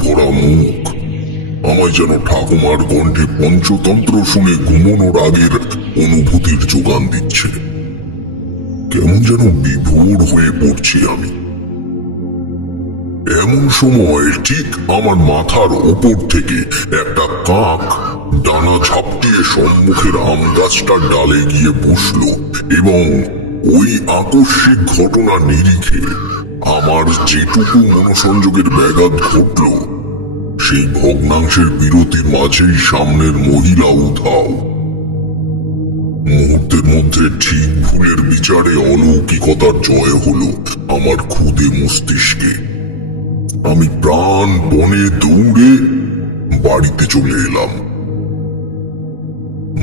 ভরা মুখ আমায় যেন ঠাকুমার কণ্ঠে পঞ্চতন্ত্র শুনে ঘুমানোর আগের অনুভূতির যোগান দিচ্ছে। কেমন যেন বিভোর হয়ে পড়ছি আমি। এমন সময় ঠিক আমার মাথার উপর থেকে একটা কাক ডানা ঝাপটিয়ে সম্মুখের আম গাছটার ডালে গিয়ে বসলো এবং ওই আকস্মিক ঘটনা নিরিখে আমার যেটুকু মনোসংযোগের ব্যাঘাত ঘটল সেই ভগ্নাংশের বিরতির মাঝেই সামনের মহিলা উধাও। মুহূর্তের মধ্যে ঠিক ভুলের বিচারে অলৌকিকতার জয় হলো আমার ক্ষুদে মস্তিষ্কে। আমি প্রাণপণে দৌড়ে বাড়িতে চলে এলাম।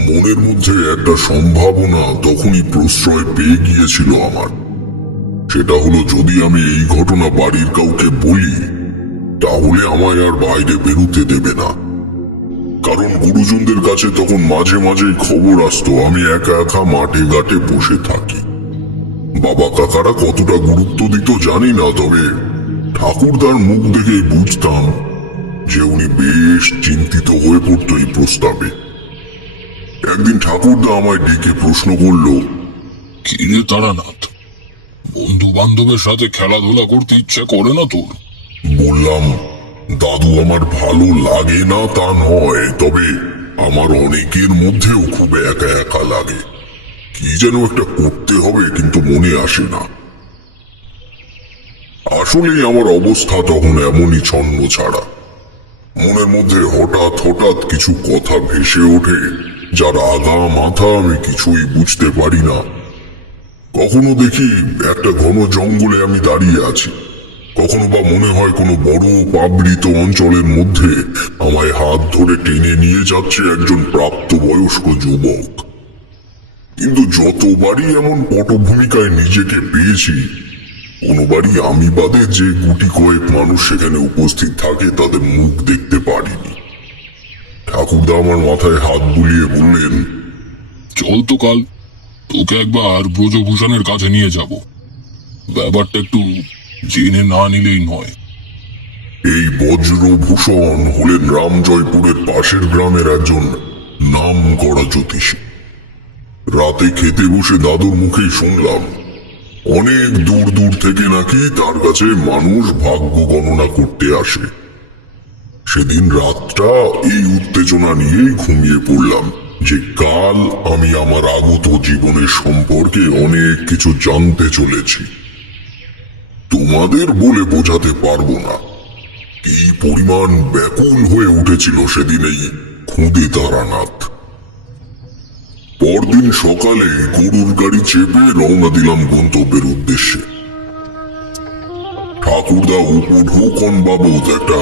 মনের মধ্যে একটা সম্ভাবনা তখনই প্রশ্রয় পেয়ে গিয়েছিল আমার। সেটা হলো, যদি আমি এই ঘটনা বাড়ির কাউকে বলি তাহলে আমায় আর বাইরে বেরোতে দেবে না। কারণ গুরুজনদের কাছে তখন মাঝে মাঝে খবর আসতো আমি একা একা মাঠে ঘাটে বসে থাকি। বাবা কাকারা কতটা গুরুত্ব দিত জানি না, তবে ঠাকুরদার মুখ দেখেই বুঝতাম যে উনি বেশ চিন্তিত হয়ে পড়তো এই প্রস্তাবে। একদিন ঠাকুরদা আমায় ডেকে প্রশ্ন করল, কিরে তারানাথ, বন্ধু বান্ধবের সাথে খেলাধুলা করতে ইচ্ছে করে না তোর? বললাম, দাদু আমার ভালো লাগে না তা নয়, তবে আমার অনেকের মধ্যেও খুব একা একা লাগে। কি যেন একটা করতে হবে কিন্তু মনে আসে না। আসলেই আমার অবস্থা তখন এমনই ছন্ন ছাড়া। মনের মধ্যে হঠাৎ হঠাৎ কিছু কথা ভেসে ওঠে যার আগা মাথা আমি কিছুই বুঝতে পারি না। কখনো দেখি একটা ঘন জঙ্গলে আমি দাঁড়িয়ে আছি, কখনো বা মনে হয় কোনো বড় পাবৃত অঞ্চলের মধ্যে আমায় হাত ধরে টেনে নিয়ে যাচ্ছে একজন প্রাপ্তবয়স্ক যুবক। কিন্তু যতবারই এমন পটভূমিকায় নিজেকে পেয়েছি, কোনোবারই আমি বাদে যে গুটি কয়েক মানুষ সেখানে উপস্থিত থাকে তাদের মুখ দেখতে পারিনি। ঠাকুরদা আমার মাথায় হাত বুলিয়ে বললেন, চল তো কাল, তোকে একবার ব্রজভূষণের কাছে নিয়ে যাব। ব্যাপারটা একটু জেনে না নিলেই নয়। এই বজ্রভূষণ হলেন রামজয়পুরের পাশের গ্রামের একজন নাম করা জ্যোতিষী। রাতে খেতে বসে দাদুর মুখে শুনলাম অনেক দূর দূর থেকে নাকি তার কাছে মানুষ ভাগ্য গণনা করতে আসে। সেদিন রাতটা এই উত্তেজনা নিয়েই ঘুমিয়ে পড়লাম যে কাল আমি আমার আগত জীবনের সম্পর্কে অনেক কিছু জানতে চলেছি। তোমাদের বলে বোঝাতে পারবো না কি পরিমাণ ব্যাকুল হয়ে উঠেছিল সেদিন এই খুদে তারানাথ। পরদিন সকালে গরুর গাড়ি চেপে রওনা দিলাম গন্তব্যের উদ্দেশ্যে। ঠাকুরদা উপঢৌকন বাবদ একটা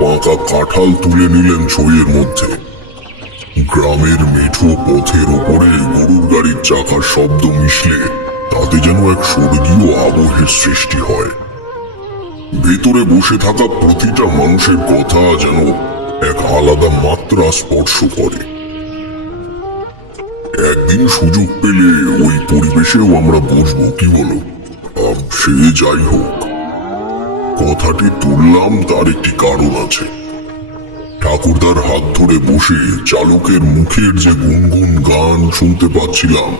পাকা কাঁঠাল তুলে নিলেন ছইয়ের মধ্যে। গ্রামের মেঠো পথের ওপরে গরুর গাড়ির চাকার শব্দ মিশলে তাতে যেন এক স্বর্গীয় আবহের সৃষ্টি হয়। ভেতরে বসে থাকা প্রতিটা মানুষের কথা যেন এক আলাদা মাত্রা স্পর্শ করে। একদিন সুযোগ পেলে ওই পরিবেশেও আমরা বসবো, কি বলো? সে যাই হোক, কথাটি তুললাম তার একটি কারণ আছে। ঠাকুরদার হাত ধরে বসে চালকের মুখের যে গুনগুন গান শুনতে পাচ্ছিলাম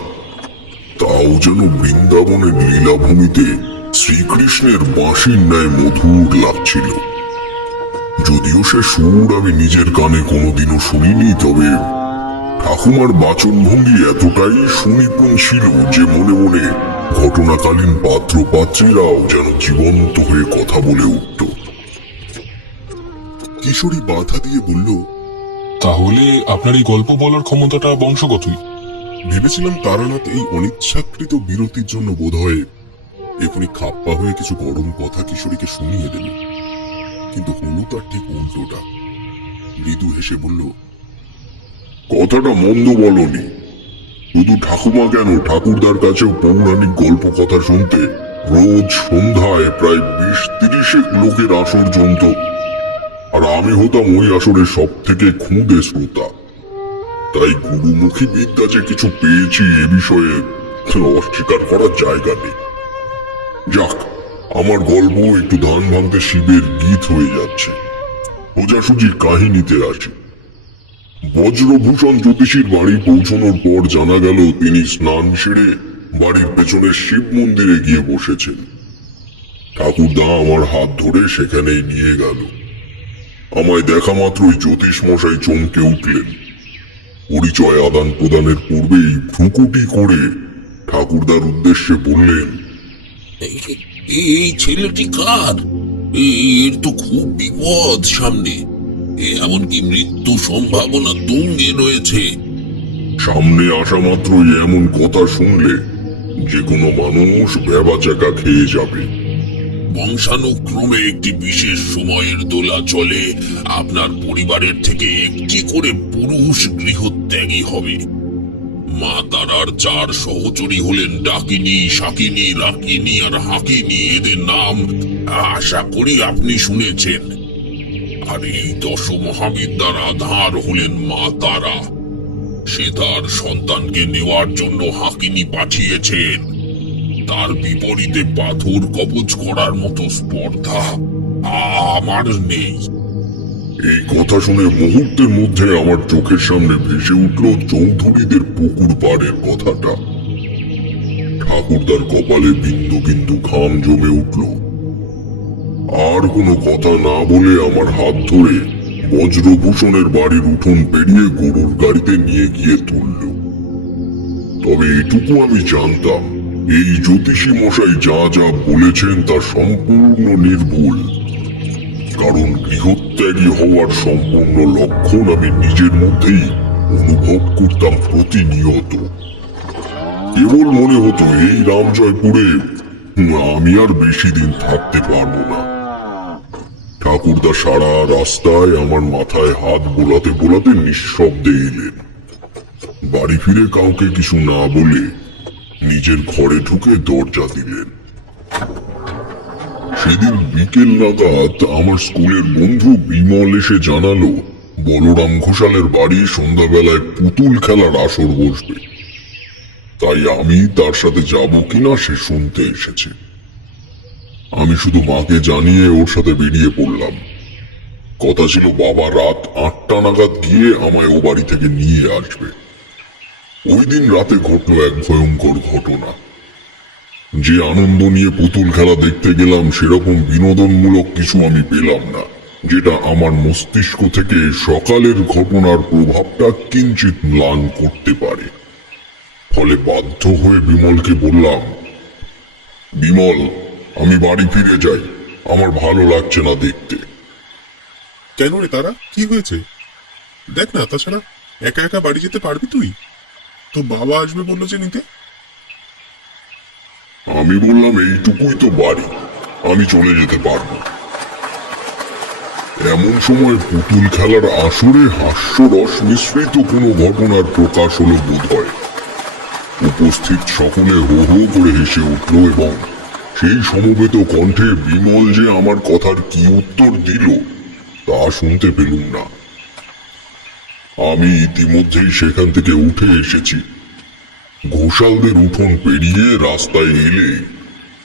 তাও যেন বৃন্দাবনের লীলাভূমিতে শ্রীকৃষ্ণের বাঁশির ন্যায় মধুর লাগছিল। যদিও সে সুর আমি নিজের কানে কোনোদিনও শুনিনি, তবে ঠাকুমার বাচনভঙ্গি এতটাই সুনিপুণ ছিল যে মনে মনে ঘটনাকালীন পাত্র পাত্রীরাও যেন জীবন্ত হয়ে কথা বলে উঠত। কিশোরী বাধা দিয়ে বলল, তাহলে আপনার এই গল্প বলার ক্ষমতাটা বংশগতই? ভেবেছিলাম তারানাথ এই অনিচ্ছাকৃত বিরতির জন্য বোধহয় এখনই খাপ্পা হয়ে কিছু গরম কথা কিশোরীকে শুনিয়ে দেবে, কিন্তু হলো তার ঠিক উল্টোটা। মৃদু হেসে বলল, কথাটা মন্দ বলনি। শুধু ঠাকুমা কেন, ঠাকুরদার কাছেও পৌরাণিক গল্প কথা শুনতে রোজ সন্ধ্যায় প্রায় 20-30 লোকের আসর জমত, আর আমি হতাম ওই আসরের সব থেকে খুদে শ্রোতা। তাই গুরুমুখী বিদ্যা যে কিছু পেয়েছি এ বিষয়ে অস্বীকার করার জায়গা নেই। যাক, আমার গল্প একটু ধান ভাঙতে শিবের গীত হয়ে যাচ্ছে। সোজাসুজি কাহিনীতে আসি। বজ্রভূষণ জ্যোতিষীর বাড়ি পৌঁছানোর পর জানা গেল তিনি স্নান সেরে বাড়ির পেছনের শিব মন্দিরে গিয়ে বসেছেন। ঠাকুরদা আমার হাত ধরে সেখানেই নিয়ে গেল। আমায় দেখা মাত্রই জ্যোতিষ মশাই চমকে উঠলেন। পরিচয় আদান প্রদানের পূর্বেই ভ্রুকুটি করে ঠাকুরদার উদ্দেশ্যে বললেন, এই ছেলেটি কার? এর তো খুব বিপদ সামনে, এমনকি মৃত্যু সম্ভাবনা তুঙ্গে রয়েছে। সামনে আসা মাত্রই এমন কথা শুনলে যে কোনো মানুষ ভ্যাবাচাকা খেয়ে যাবে। বংশানুক্রমে একটি বিশেষ সময়ের দোলা চলে, আপনার পরিবারের থেকে একটি করে পুরুষ গৃহত্যাগী হবে। মা তারার 4 সহচরী হলেন ডাকিনী, শাকিনী, রাকিনী আর হাকিনী। এদের নাম আশা করি আপনি শুনেছেন। আর এই 10 মহাবিদ্যার আধার হলেন মা তারা। সে তার সন্তানকে নেওয়ার জন্য হাকিনী পাঠিয়েছেন। তার বিপরীতে পাথর কবজ করার মতো স্পর্ধা আমার নেই। এই কথা শুনে মুহূর্তের মধ্যে আমার চোখের সামনে ভেসে উঠল চৌধুরীদের পুকুর পাড়ের কথাটা। ঠাকুরদার কপালে বিন্দু বিন্দু ঘাম জমে উঠল। আর কোনো কথা না বলে আমার হাত ধরে বজ্রভূষণের বাড়ির উঠোন পেরিয়ে গরুর গাড়িতে নিয়ে গিয়ে তুলল। তবে এটুকু আমি জানতাম, এই জ্যোতিষী মশাই যা যা বলেছেন তা সম্পূর্ণ নির্ভুল। কারণ গৃহত্যাগী হওয়ার সম্পূর্ণ লক্ষণ আমি নিজের মধ্যেই অনুভব করতাম প্রতিনিয়ত। কেবল মনে হতো এই রামজয়পুরে আমি আর বেশি দিন থাকতে পারবো না। ঠাকুরদা সারা রাস্তায় আমার মাথায় হাত বোলাতে বোলাতে নিঃশব্দে এলেন। বাড়ি ফিরে কাউকে কিছু না বলে নিজের ঘরে ঢুকে দরজা দিলেন। সেদিন বিকেল নাগাদ আমার স্কুলের বন্ধু বিমল এসে জানালো বলরাম ঘোষালের বাড়ি সন্ধ্যাবেলায় পুতুল খেলার আসর বসবে। তাই আমি তার সাথে যাব কিনা সে শুনতে এসেছে। আমি শুধু মাকে জানিয়ে ওর সাথে বেরিয়ে পড়লাম। কথা ছিল বাবা রাত 8টা নাগাদ গিয়ে আমায় ও বাড়ি থেকে নিয়ে আসবে। ওই দিন রাতে ঘটল এক ভয়ঙ্কর ঘটনা। যে আনন্দ নিয়ে পুতুল খেলা দেখতে গেলাম সেরকম বিনোদনমূলক কিছু আমি পেলাম না, যেটা আমার মস্তিষ্ক থেকে সকালের ঘটনার প্রভাবটা কিঞ্চিত ম্লান করতে পারে। ফলে বাধ্য হয়ে বিমলকে বললাম, বিমল, আমি বাড়ি ফিরে যাই, আমার ভালো লাগছে না দেখতে। কেন রে তারা, কি হয়েছে? দেখ না, তাছাড়া একা একা বাড়ি যেতে পারবি তুই? তো বাবা আসবে বললো যে নিতে। আমি বললাম, এইটুকুই তো বাড়ি, আমি চলে যেতে পারবো। এমন সময় পুতুল খেলার আসরে হাস্যরস মিশ্রিত কোনো ঘটনার প্রকাশ হলো বোধ হয়। উপস্থিত সকলে হো হো করে হেসে উঠল এবং সেই সমবেত কণ্ঠে বিমল যে আমার কথার কি উত্তর দিল তা শুনতে পেলুম না। আমি ইতিমধ্যেই সেখান থেকে উঠে এসেছি। ঘোষালদের উঠোন পেরিয়ে রাস্তায় এলে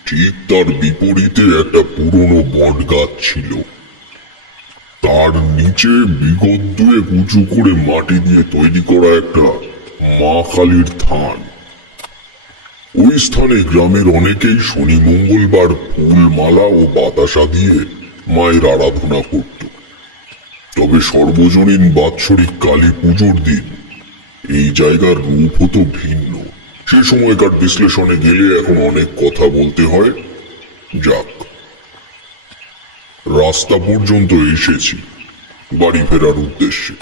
ঠিক তার বিপরীতে একটা পুরনো বট গাছ ছিল। তার নিচে বিগত 2 উঁচু করে মাটি দিয়ে তৈরি করা একটা মা কালীর থান। ওই স্থানে গ্রামের অনেকেই শনি মঙ্গলবার ফুল মালা ও বাতাসা দিয়ে মায়ের আরাধনা করত। তবে সর্বজনীন বাৎসরিক কালী পুজোর দিন এই জায়গার রূপ হতো ভিন্ন। সে সময়কার বিশ্লেষণে গেলে এখন অনেক কথা বলতে হয়। যাক, রাস্তা পর্যন্ত এসেছি বাড়ি ফেরার উদ্দেশ্যে।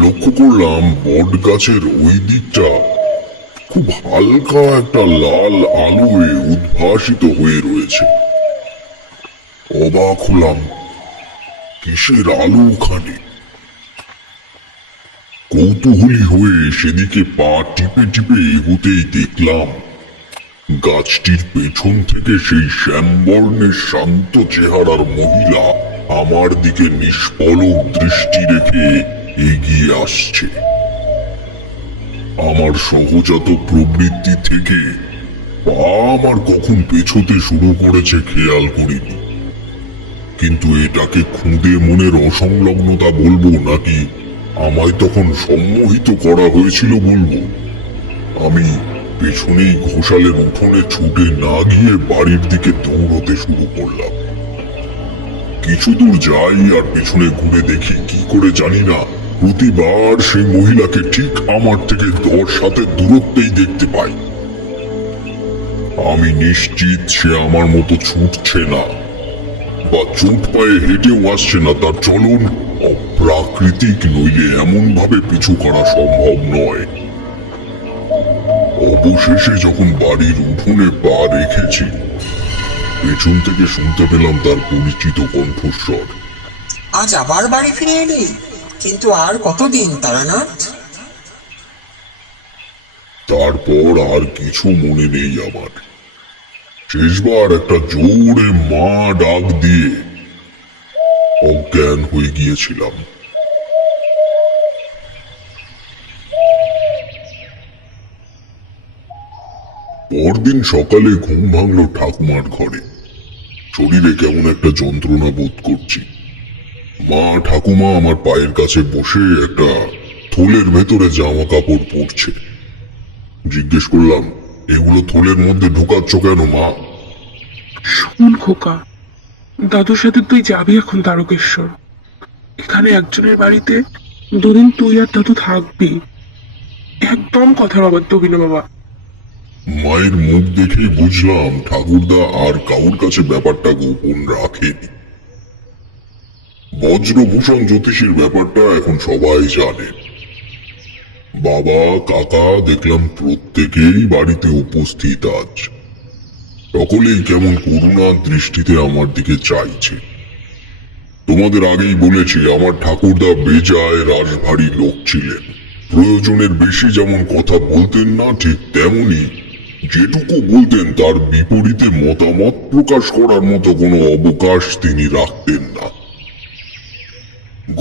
লক্ষ্য করলাম বট গাছের ওই দিকটা খুব হালকা একটা লাল আলোয় উদ্ভাসিত হয়ে রয়েছে। অবাক হলাম, কিসের আলো ওখানে? কৌতূহলী হয়ে সেদিকে পা টিপে টিপে এগোতেই দেখলাম গাছটির পেছন থেকে সেই শ্যামবর্ণের শান্ত চেহারার মহিলা আমার দিকে নিষ্পলক দৃষ্টি রেখে এগিয়ে আসছে। আমার সহজাত প্রবৃত্তি থেকে পা আমার কখন পেছোতে শুরু করেছে খেয়াল করিনি। কিন্তু এটাকে খুদে মনের অসংলগ্নতা বলবো নাকি আমায় তখন সম্মোহিত করা হয়েছিল বলবো? আমি পেছনেই ঘোষালের উঠোনে ছুটে না গিয়ে বাড়ির দিকে দৌড়তে শুরু করলাম। কিছু দূর যাই আর পেছনে ঘুরে দেখি কি করে জানি না, প্রতিবার সেই মহিলাকে ঠিক আমার থেকে 10 হাতের দূরত্বেই দেখতে পাই। আমি নিশ্চিত সে আমার মতো ছুটছে না বা চোট পায়ে হেঁটেও আসছে না। তার চলন অপ্রাকৃতিক, নইলে এমন ভাবে পিছু করা সম্ভব নয়। অবশেষে যখন বাড়ির উঠোনে পা রেখেছি, পেছন থেকে শুনতে পেলাম তার পরিচিত কণ্ঠস্বর। আজ আবার বাড়ি ফিরে এলি? কিন্তু আর কতদিন তারানাথ? তারপর আর কিছু মনে নেই আমার। শেষবার একটা জোরে মা ডাক দিয়ে অজ্ঞান হয়ে গিয়েছিলাম। পরদিন সকালে ঘুম ভাঙলো ঠাকুমার ঘরে। শরীরে কেমন একটা যন্ত্রণা বোধ করছি। মা ঠাকুমা আমার পায়ের কাছে বসে একটা থলের ভেতরে জামা কাপড় পরছে। জিজ্ঞেস করলাম, এগুলো থলের মধ্যে ঢোকাচ্ছ কেন মা? শোন খোকা, দাদুর সাথে তুই যাবি এখন তারকেশ্বর। এখানে একজনের বাড়িতে 2 দিন তুই আর দাদু থাকবি। একদম কথা বাবা তবি না বাবা। মায়ের মুখ দেখে বুঝলাম ঠাকুরদা আর কাউর কাছে ব্যাপারটা গোপন রাখেনি। বজ্রভূষণ জ্যোতিষীর ব্যাপারটা এখন সবাই জানে। বাবা কাকা দেখলাম প্রত্যেকেই বাড়িতে উপস্থিত আজ। সকলেই কেমন করুণার দৃষ্টিতে আমার দিকে চাইছে। তোমাদের আগেই বলেছি আমার ঠাকুরদা বেজায় রাশভারী লোক ছিলেন। প্রয়োজনের বেশি যেমন কথা বলতেন না, ঠিক তেমনি যেটুকু বলতেন তার বিপরীতে মতামত প্রকাশ করার মতো কোনো অবকাশ তিনি রাখতেন না।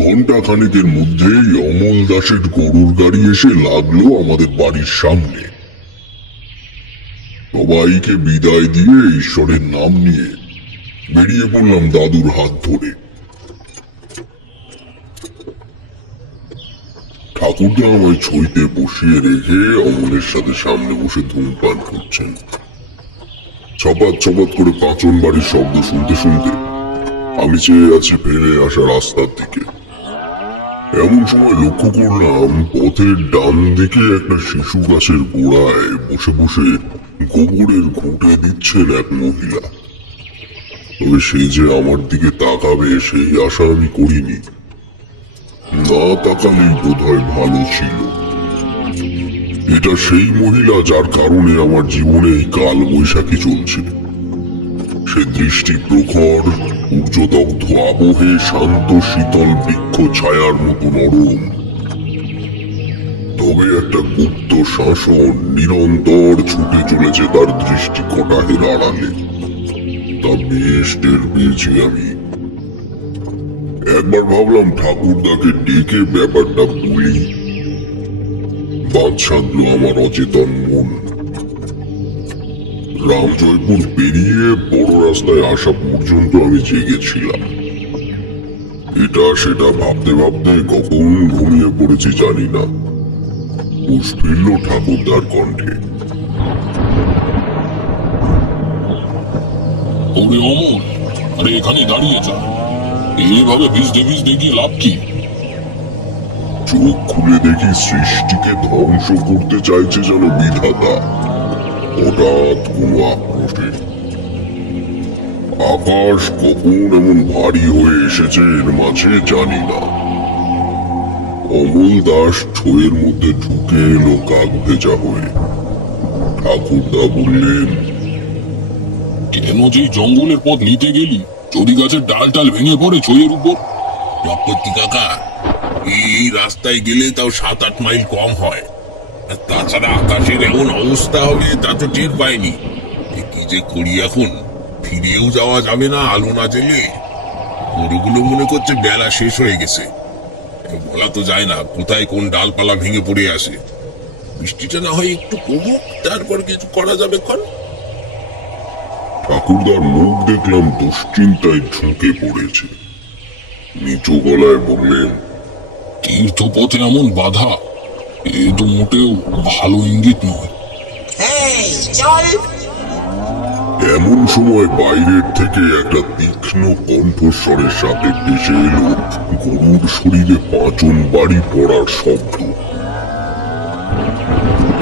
ঘন্টা খানেকের মধ্যেই অমল দাসের গরুর গাড়ি এসে লাগলো আমাদের বাড়ির সামনে। সবাইকে বিদায় দিয়ে ঈশ্বরের নাম নিয়ে বেরিয়ে পড়লাম দাদুর হাত ধরে। ঠাকুরদা আমায় ছইতে বসিয়ে রেখে অমলের সাথে সামনে বসে ধূমপান করছেন। ছপাত ছপাত করে পাঁচন বাড়ির শব্দ শুনতে শুনতে আমি চেয়ে আছি ফেলে আসা রাস্তার দিকে। এমন সময় লক্ষ্য করলাম পথের ডান দিকে একটা শিশু গাছের গোড়ায় বসে বসে গোবরের ঘুঁটে দিচ্ছেন এক মহিলা। তবে সে যে আমার দিকে তাকাবে সেই আশা আমি করিনি। না তাকালেই বোধহয় ভালো ছিল। এটা সেই মহিলা যার কারণে আমার জীবনে এই কাল বৈশাখী চলছে। সে দৃষ্টি প্রখর, সূর্যদগ্ধ আবহে শান্ত শীতল বৃক্ষ ছায়ার মতো নরম। তবে একটা গুপ্ত শাসন নিরন্তর ছুটে চলেছে তার দৃষ্টি কটাহের আড়ালে। তা বেশ টের পেয়েছি আমি। একবার ভাবলাম ঠাকুরদাকে ডেকে ব্যাপারটা বলি। বাদ সাধল আমার অচেতন মন। রামজয়পুর পেরিয়ে বড় রাস্তায় আসা পর্যন্ত আমি জেগেছিলাম। এটা সেটা ভাবতে ভাবতে কখন ঘুমিয়ে পড়েছি জানি না। হুঁশ ফিরল ঠাকুরদার কণ্ঠে। ওরে অমল, আরে এখানে দাঁড়িয়ে যা। এইভাবে ভিজতে ভিজতে গিয়ে লাভ কি? চোখ খুলে দেখি সৃষ্টিকে ধ্বংস করতে চাইছে যেন বিধাতা। হঠাৎ কোনো আক্রোশে আকাশ কখন এমন ভারী হয়ে এসেছে এর মাঝে জানি না। অমল দাস ছোয়ের মধ্যে ঢুকে এলো কাক ভেজা হয়ে। ঠাকুরদা বললেন, কেন যে এই জঙ্গলের পথ নিতে গেলি? যদি গাছের ডাল টাল ভেঙে পড়ে ছইয়ের উপর। চক্রবর্তী কাকা, এই রাস্তায় গেলে তাও 7-8 মাইল কম হয়। আর তাছাড়া আকাশের এমন অবস্থা হবে তা তো টের পাইনি। কি যে করি এখন? ফিরেও যাওয়া যাবে না আলো না জেলে। গরুগুলো মনে করছে বেলা শেষ হয়ে গেছে। বলা তো যায় না কোথায় কোন ডালপালা ভেঙে পড়ে আসে। বৃষ্টিটা না হয় একটু কমুক, তারপর কিছু করা যাবে। ঠাকুরদার মুখ দেখলাম দুশ্চিন্তায় ঝুঁকে পড়েছে। নিচু গলায় বললেন, তীর্থপথে এমন বাধা, এ তো মোটেও ভালো ইঙ্গিত নয়। এই চল। এমন সময় বাইরের থেকে একটা তীক্ষ্ণ কণ্ঠস্বরের সাথে ভেসে এলো গরুর শরীরে পাঁচন বাড়ি পড়ার শব্দ।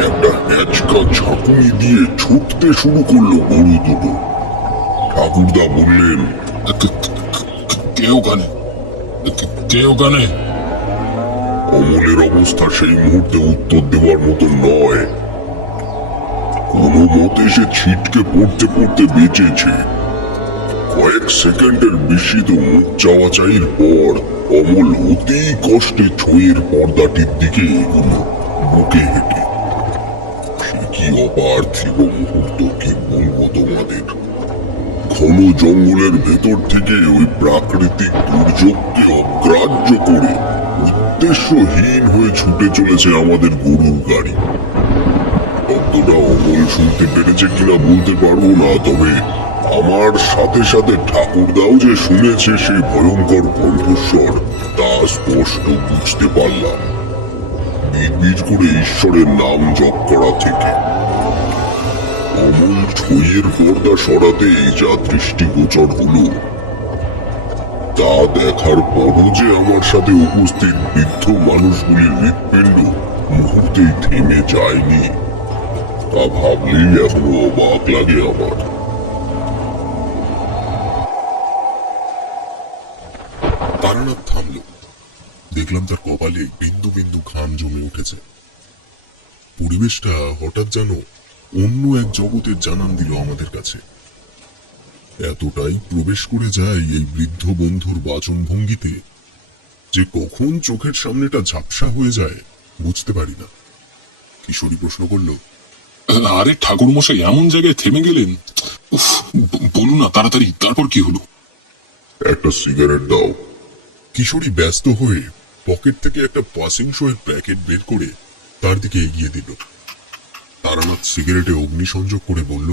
একটা হ্যাচকা ঝাঁকুনি দিয়ে ছুটতে শুরু করলো গরু দুটো। ঠাকুরদা বললেন, কে ওখানে? কে ওখানে? অমলের অবস্থা সেই মুহূর্তে উত্তর দেওয়ার মতো নয়। কোনো মতে সে ছিটকে পড়তে পড়তে বেঁচেছে। কয়েক সেকেন্ডের বিস্মিত মুখ চাওয়াচাইয়ের পর অমল অতি কষ্টে ছইয়ের পর্দাটির দিকে এগুলো বুকে হেঁটে। সে কি অপার্থিব মুহূর্ত, কি বলবো তোমাদের। ঘন জঙ্গলের ভেতর থেকে ওই প্রাকৃতিক দুর্যোগকে অগ্রাহ্য করে উদ্দেশ্যহীন হয়ে ছুটে চলেছে আমাদের গরুর গাড়ি। শব্দটা অমল শুনতে পেরেছে কিনা বলতে পারবো না, তবে আমার সাথে সাথে ঠাকুরদাও যে শুনেছে সেই ভয়ঙ্কর কণ্ঠস্বর তা স্পষ্ট বুঝতে পারলাম। বিড়বিড় করে ঈশ্বরের নাম জপ করা থেকে। অমল ছইয়ের পর্দা সরাতেই যা দৃষ্টিগোচর হলো, তা দেখার পরও যে আমার সাথে উপস্থিত বৃদ্ধ মানুষগুলির হৃৎপিণ্ড মুহূর্তেই থেমে যায়নি, তা ভাবলেই এখনো অবাক লাগে আমার। তারানাথ থামল। দেখলাম তার কপালে বিন্দু বিন্দু ঘাম জমে উঠেছে। পরিবেশটা হঠাৎ যেন অন্য এক জগতের জানান দিল আমাদের কাছে। এতটাই প্রবেশ করে যায় এই বৃদ্ধ বন্ধুর বাচন ভঙ্গিতে যে কখন চোখের সামনেটা ঝাপসা হয়ে যায় বুঝতে পারি না। কিশোরী প্রশ্ন করল, আরে ঠাকুর মশাই এমন জায়গায় থেমে গেলেন? উফ, বলুন না তাড়াতাড়ি, তারপর কি হলো? একটা সিগারেট দাও। কিশোরী ব্যস্ত হয়ে পকেট থেকে একটা পাসিং শোয়ের প্যাকেট বের করে তার দিকে এগিয়ে দিল। তারানাথ সিগারেটে অগ্নিসংযোগ করে বলল,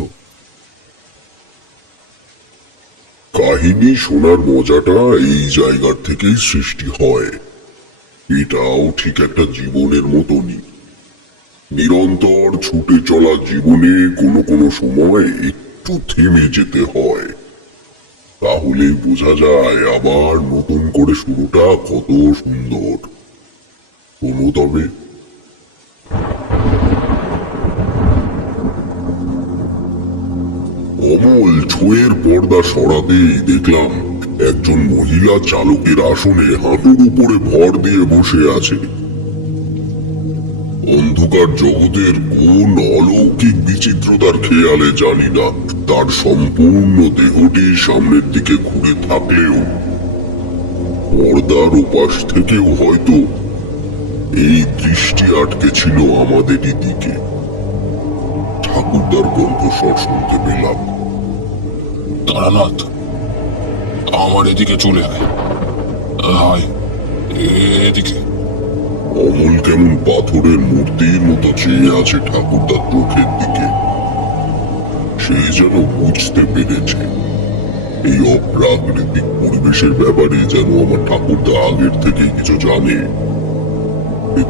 কাহিনী শোনার মজাটা এই জায়গার থেকেই সৃষ্টি হয়। এটাও ঠিক একটা জীবনের মতনই। নিরন্তর ছুটে চলা জীবনে কোনো কোনো সময় একটু থেমে যেতে হয়, তাহলে বোঝা যায় আবার নতুন করে শুরুটা কত সুন্দর। শোনো তবে। অমল ছইয়ের পর্দা সরাতেই দেখলাম একজন মহিলা চালকের আসনে হাঁটুর উপরে ভর দিয়ে বসে আছে। অন্ধকার জগতের কোন অলৌকিক বিচিত্রতার খেয়ালে জানি না, তার সম্পূর্ণ দেহটি সামনের দিকে ঘুরে থাকলেও পর্দার ওপাশ থেকেও হয়তো এই দৃষ্টি আটকে ছিল আমাদেরই দিকে। ঠাকুরদার কণ্ঠস্বর শুনতে পেলাম, তারানাথ, আমার এদিকে চলে আয়। আয় এদিকে। অমল কেমন পাথরের মূর্তির মতো চেয়ে আছে ঠাকুরদার চোখের দিকে। সে যেন বুঝতে পেরেছে এই অপ্রাকৃতিক পরিবেশের ব্যাপারে যেন আমার ঠাকুরদা আগের থেকে কিছু জানে।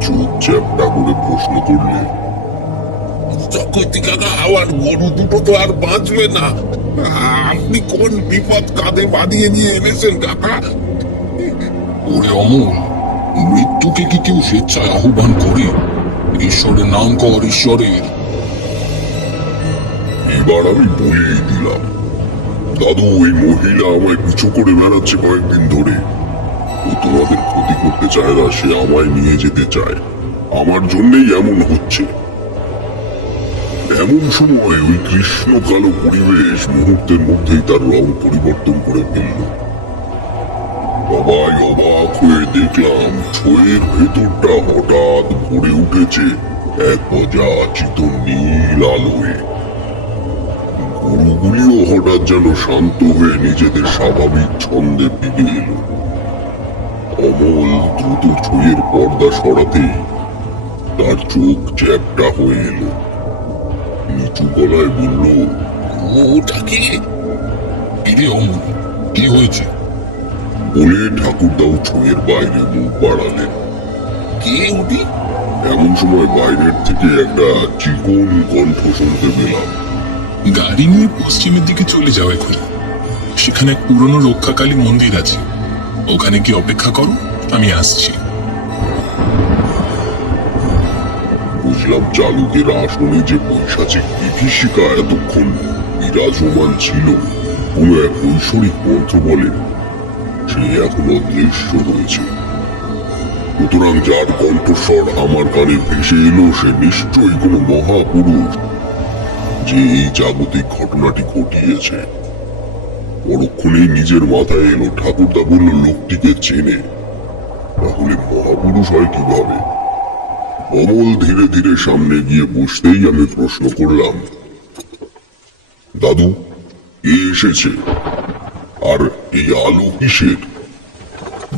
চোখ চ্যাপটা করে প্রশ্ন করলে, চক্রবর্তী কাকা, আমার গরু দুটো তো আর বাঁচবে না। আপনি কোন বিপদ কাঁধে বাঁধিয়ে নিয়ে এনেছেন কাকা? ওরে অমল, মৃত্যুকে কি কেউ স্বেচ্ছায় আহ্বান করে? ঈশ্বরের নাম কর, ঈশ্বরের। এবার আমি বলেই দিলাম, দাদু, ওই মহিলা আমায় পিছু করে বেড়াচ্ছে কয়েকদিন ধরে। ও তোমাদের ক্ষতি করতে চায় না, সে আমায় নিয়ে যেতে চায়। আমার জন্যই এমন হচ্ছে। এমন সময় ওই কৃষ্ণ কালো পরিবেশ মুহূর্তের মধ্যেই তার রং পরিবর্তন করে ফেলল। সবাই অবাক হয়ে দেখলাম ছইয়ের ভেতরটা হঠাৎ ভরে উঠেছে এক অযাচিত নীল আলোয়। গরুগুলিও হঠাৎ যেন শান্ত হয়ে নিজেদের স্বাভাবিক ছন্দে ফিরে এলো। অমল দ্রুত ছইয়ের পর্দা সরাতেই তার চোখ চ্যাপটা হয়ে এলো। নিচু গলায় বলল, ওটা কি? কিরে অমল, কি হয়েছে? বলে ঠাকুরদা উঠোনের বাইরে মুখ বাড়ালেন। কে উঠি? এমন সময় বাইরের থেকে একটা চিকন কণ্ঠ শুনতে পেলাম। গাড়ি নিয়ে পশ্চিমের দিকে চলে যাও এখন। সেখানে এক পুরনো রক্ষাকালী মন্দির আছে, ওখানে কি অপেক্ষা করো, আমি আসছি। বুঝলাম চালকের আসনে যে পৈশাচিক বিভীষিকা এতক্ষণ বিরাজমান ছিল কোনো এক ঐশ্বরিক মন্ত্র বলে সে এখন অদৃশ্য হয়েছে। সুতরাং যার কণ্ঠস্বর আমার কানে ভেসে এলো সে নিশ্চয়ই কোনো মহাপুরুষ যে এই জাগতিক ঘটনাটি ঘটিয়েছে। পরক্ষণেই নিজের মাথায় এলো, ঠাকুরদা বলল লোকটিকে চেনে, তাহলে মহাপুরুষ হয় কিভাবে? অমল ধীরে ধীরে সামনে গিয়ে বসতেই আমি প্রশ্ন করলাম, দাদু কে এসেছে আর এই আলো কিসের?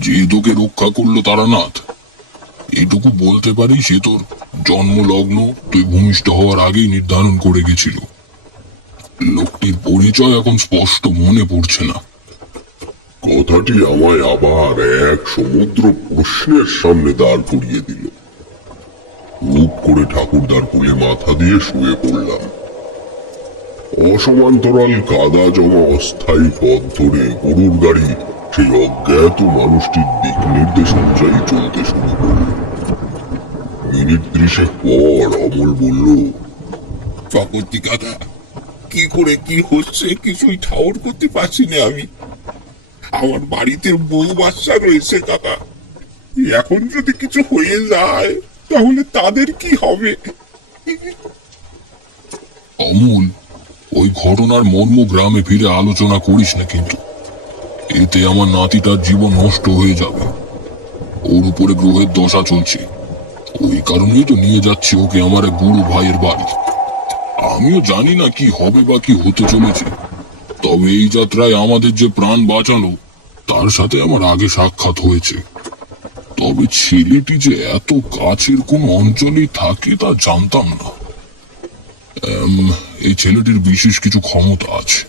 যে তোকে রক্ষা করলো তারানাথ, এটুকু বলতে পারি সে তোর জন্মলগ্ন তুই ভূমিষ্ঠ হওয়ার আগেই নির্ধারণ করে গেছিল। লোকটির পরিচয় এখন স্পষ্ট মনে পড়ছে না। কথাটি আমায় আবার এক সমুদ্র প্রশ্নের সামনে দাঁড় করিয়ে দিল। রূপ করে ঠাকুরদার কোলে মাথা দিয়ে শুয়ে পড়লাম। অসমান্তরাল কাদা জমা অস্থায়ী পথ ধরে গরুর গাড়ি সেই অজ্ঞাত মানুষটির দিক নির্দেশ অনুযায়ী চলতে শুরু করল। মিনিট 30 পর অমল বলল, চকর্তি কাকা, কি করে কি হচ্ছে কিছুই ঠাউর করতে পারছি না আমি। আমার বাড়িতে বউ বাচ্চা রয়েছে কাকা, এখন যদি কিছু হয়ে যায় তাহলে তাদের কি হবে? অমূল, ওই ঘটনার মর্ম গ্রামে ফিরে আলোচনা করিস না কিন্তু। এতে আমার নাতিটার জীবন নষ্ট হয়ে যাবে। ওর উপরে গ্রহের দশা চলছে, ওই কারণেই তো নিয়ে যাচ্ছে ওকে আমার এক বুড়ো ভাইয়ের বাড়ি। আমিও জানি না কি হবে বা কি হতে চলেছে, তবে এই যাত্রায় আমাদের যে প্রাণ বাঁচালো তার সাথে আমার আগে সাক্ষাৎ হয়েছে। তবে ছেলেটি যে এত কাছের কোন অঞ্চলেই থাকে তা জানতাম না। এই ছেলেটির বিশেষ কিছু ক্ষমতা আছে,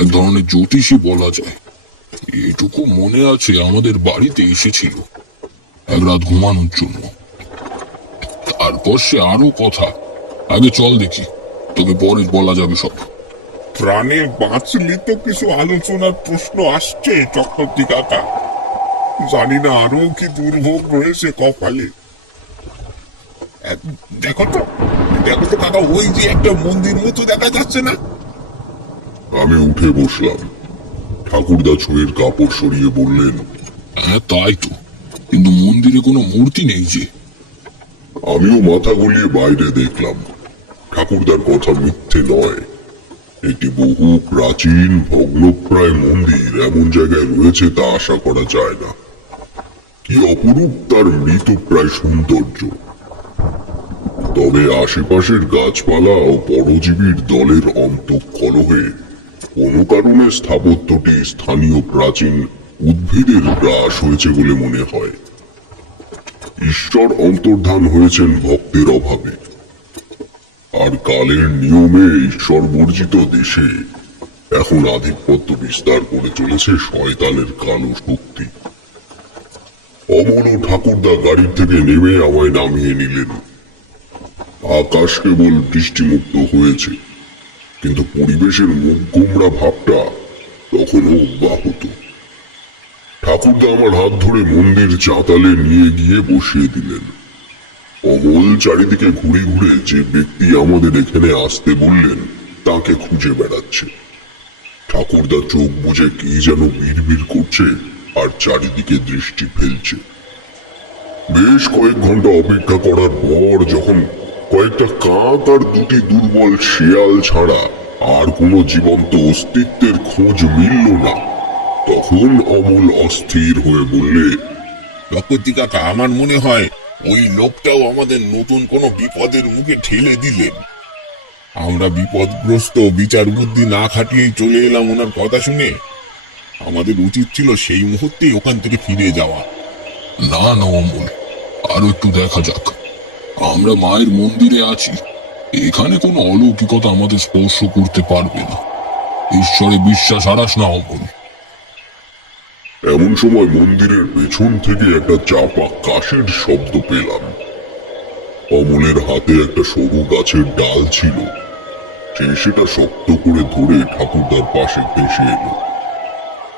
এক ধরনের জ্যোতিষী বলা যায়। এটুকু মনে আছে আমাদের বাড়িতে এসেছিল এক রাত ঘুমানোর জন্য। তারপর সে আরো কথা। আগে চল দেখি, তোকে পরে বলা যাবে সব। প্রাণে বাঁচলে তো কিছু আলোচনার প্রশ্ন আসছে চক্রবর্তী কাকা। জানি না আরো কি দুর্ভোগ রয়েছে কপালে। দেখো তো দেখো তো কাকা, ওই যে একটা মন্দির মতো দেখা যাচ্ছে না? আমি উঠে বসলাম। ঠাকুরদা ছুঁয়ের কাপড় সরিয়ে বললেন, হ্যাঁ তাই তো, কিন্তু মন্দিরে কোনো মূর্তি নেই যে। আমিও মাথা গলিয়ে বাইরে দেখলাম। ঠাকুরদার কথা মিথ্যে নয়, একটি বহু প্রাচীন ভগ্নপ্রায় মন্দির এমন জায়গায় রয়েছে তা আশা করা যায় না। কি অপরূপ তার মৃতপ্রায় সৌন্দর্য! তবে আশেপাশের গাছপালা ও পরজীবীর দলের অন্তঃকলহে কোনো কারণে স্থাপত্যটি স্থানীয় প্রাচীন উদ্ভিদের গ্রাস হয়েছে বলে মনে হয়। ঈশ্বর অন্তর্ধান হয়েছেন ভক্তের অভাবে, আর কালের নিয়মে ঈশ্বর বর্জিত দেশে এখন আধিপত্য বিস্তার করে চলেছে শয়তানের কালো শক্তি। অমল ও ঠাকুরদা গাড়ি থেকে নেমে আমায় নামিয়ে নিলেন। আকাশ কেবল বৃষ্টিমুক্ত হয়েছে, কিন্তু পরিবেশের মুখ গোমড়া ভাবটা তখনও অব্যাহত। ঠাকুরদা আমার হাত ধরে মন্দির চাতালে নিয়ে গিয়ে বসিয়ে দিলেন। অমল চারিদিকে ঘুরে ঘুরে যে ব্যক্তি আমাদের এখানে আসতে বললেন তাকে খুঁজে বেড়াচ্ছে। ঠাকুরদা চোখ বুজে কি যেন বিড়বিড় করছে আর চারিদিকে দৃষ্টি ফেলছে। বেশ কয়েক ঘন্টা অপেক্ষা করার পর যখন কয়েকটা কাক আর দুটি দুর্বল শেয়াল ছাড়া আর কোনো জীবন্ত অস্তিত্বের খোঁজ মিলল না, তখন অমল অস্থির হয়ে বললে, চক্রবর্তী কাকা, আমার মনে হয় ওই লোকটাও আমাদের নতুন কোনো বিপদের মুখে ঠেলে দিলেন। আমরা বিপদগ্রস্ত বিচার বুদ্ধি না খাটিয়েই চলে এলাম ওনার কথা শুনে। আমাদের উচিত ছিল সেই মুহূর্তেই ওখান থেকে ফিরে যাওয়া। না না অমল, আরো একটু দেখা যাক। আমরা মায়ের মন্দিরে আছি, এখানে কোনো অলৌকিকতা আমাদের স্পর্শ করতে পারবে না। ঈশ্বরে বিশ্বাস হারাস না অমল। এমন সময় মন্দিরের পেছন থেকে একটা চাপা কাশের শব্দ পেলাম। অমলের হাতে একটা সরু গাছের ডাল ছিল, সে সেটা শক্ত করে ধরে ঠাকুরদার পাশে ভেসে এলো।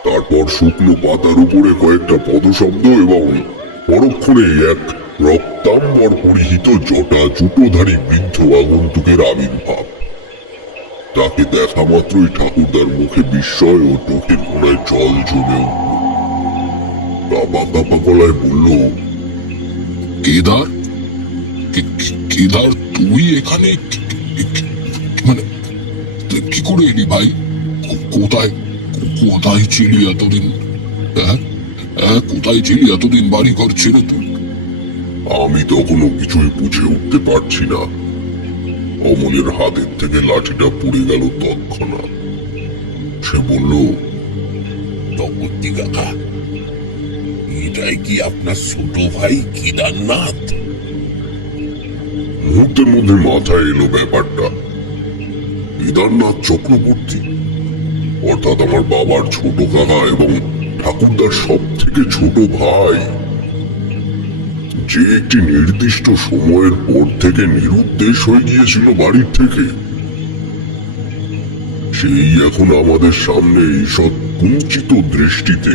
তারপর শুকনো পাতার উপরে কয়েকটা পদশব্দ এবং পরক্ষণে এক রক্তাম্বর পরিহিত জটা জুটোধারী বৃদ্ধ আগন্তুকের আবির্ভাব। তাকে দেখা মাত্রই ঠাকুরদার মুখে বিস্ময় ও চোখের কোণায় জল জমে উঠল। কাপা কাপা গলায় বলল, কেদার, কেদার তুই এখানে মানে তুই কি করে এলি ভাই? কোথায় কোথায় ছিলি এতদিন? কোথায় ছিলি এতদিন বাড়ি ঘর ছেড়ে তুই? আমি তখনও কিছুই বুঝে উঠতে পারছি না। অমলের হাতের থেকে লাঠিটা পড়ে গেল তৎক্ষণাৎ। সে বলল, তপতি কাকা, এটাই কি আপনার ছোট ভাই কেদারনাথ? মুহূর্তের মধ্যে মাথায় এলো ব্যাপারটা। কেদারনাথ চক্রবর্তী, অর্থাৎ আমার বাবার ছোট কাকা এবং ঠাকুরদার সব থেকে ছোট ভাই, যে একটি নির্দিষ্ট সময়ের পর থেকে নিরুদ্দেশ হয়ে গিয়েছিল বাড়ির থেকে, সেই এখন আমাদের সামনে ঈষৎ কুঞ্চিত দৃষ্টিতে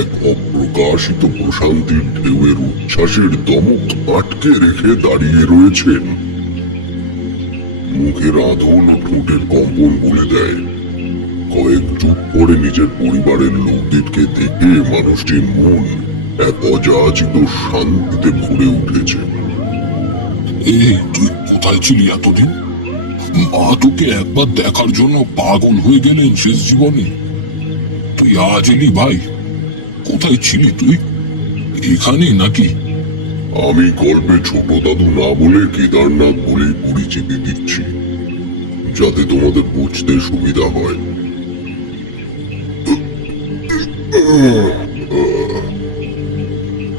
এক অপ্রকাশিত প্রশান্তির ঢেউয়ের উচ্ছ্বাসের দমক আটকে রেখে দাঁড়িয়ে রয়েছেন। মুখের আধন ও ঠোঁটের কম্পন বলে দেয়, কয়েক যুগ পরে নিজের পরিবারের লোকদেরকে দেখে মানুষটির মন এক অযাচিত শান্তিতে ভরে উঠেছে। এই তুই কোথায় ছিলি এতদিন? মা তোকে একবার দেখার জন্য পাগল হয়ে গেলেন শেষ জীবনে। তুই আজ এলি ভাই? কোথায় ছিলি তুই? এখানে নাকি? আমি গল্পে ছোট দাদু না বলে কেদারনাথ বলেই পরিচিতি দিচ্ছি, যাতে তোমাদের বুঝতে সুবিধা হয়।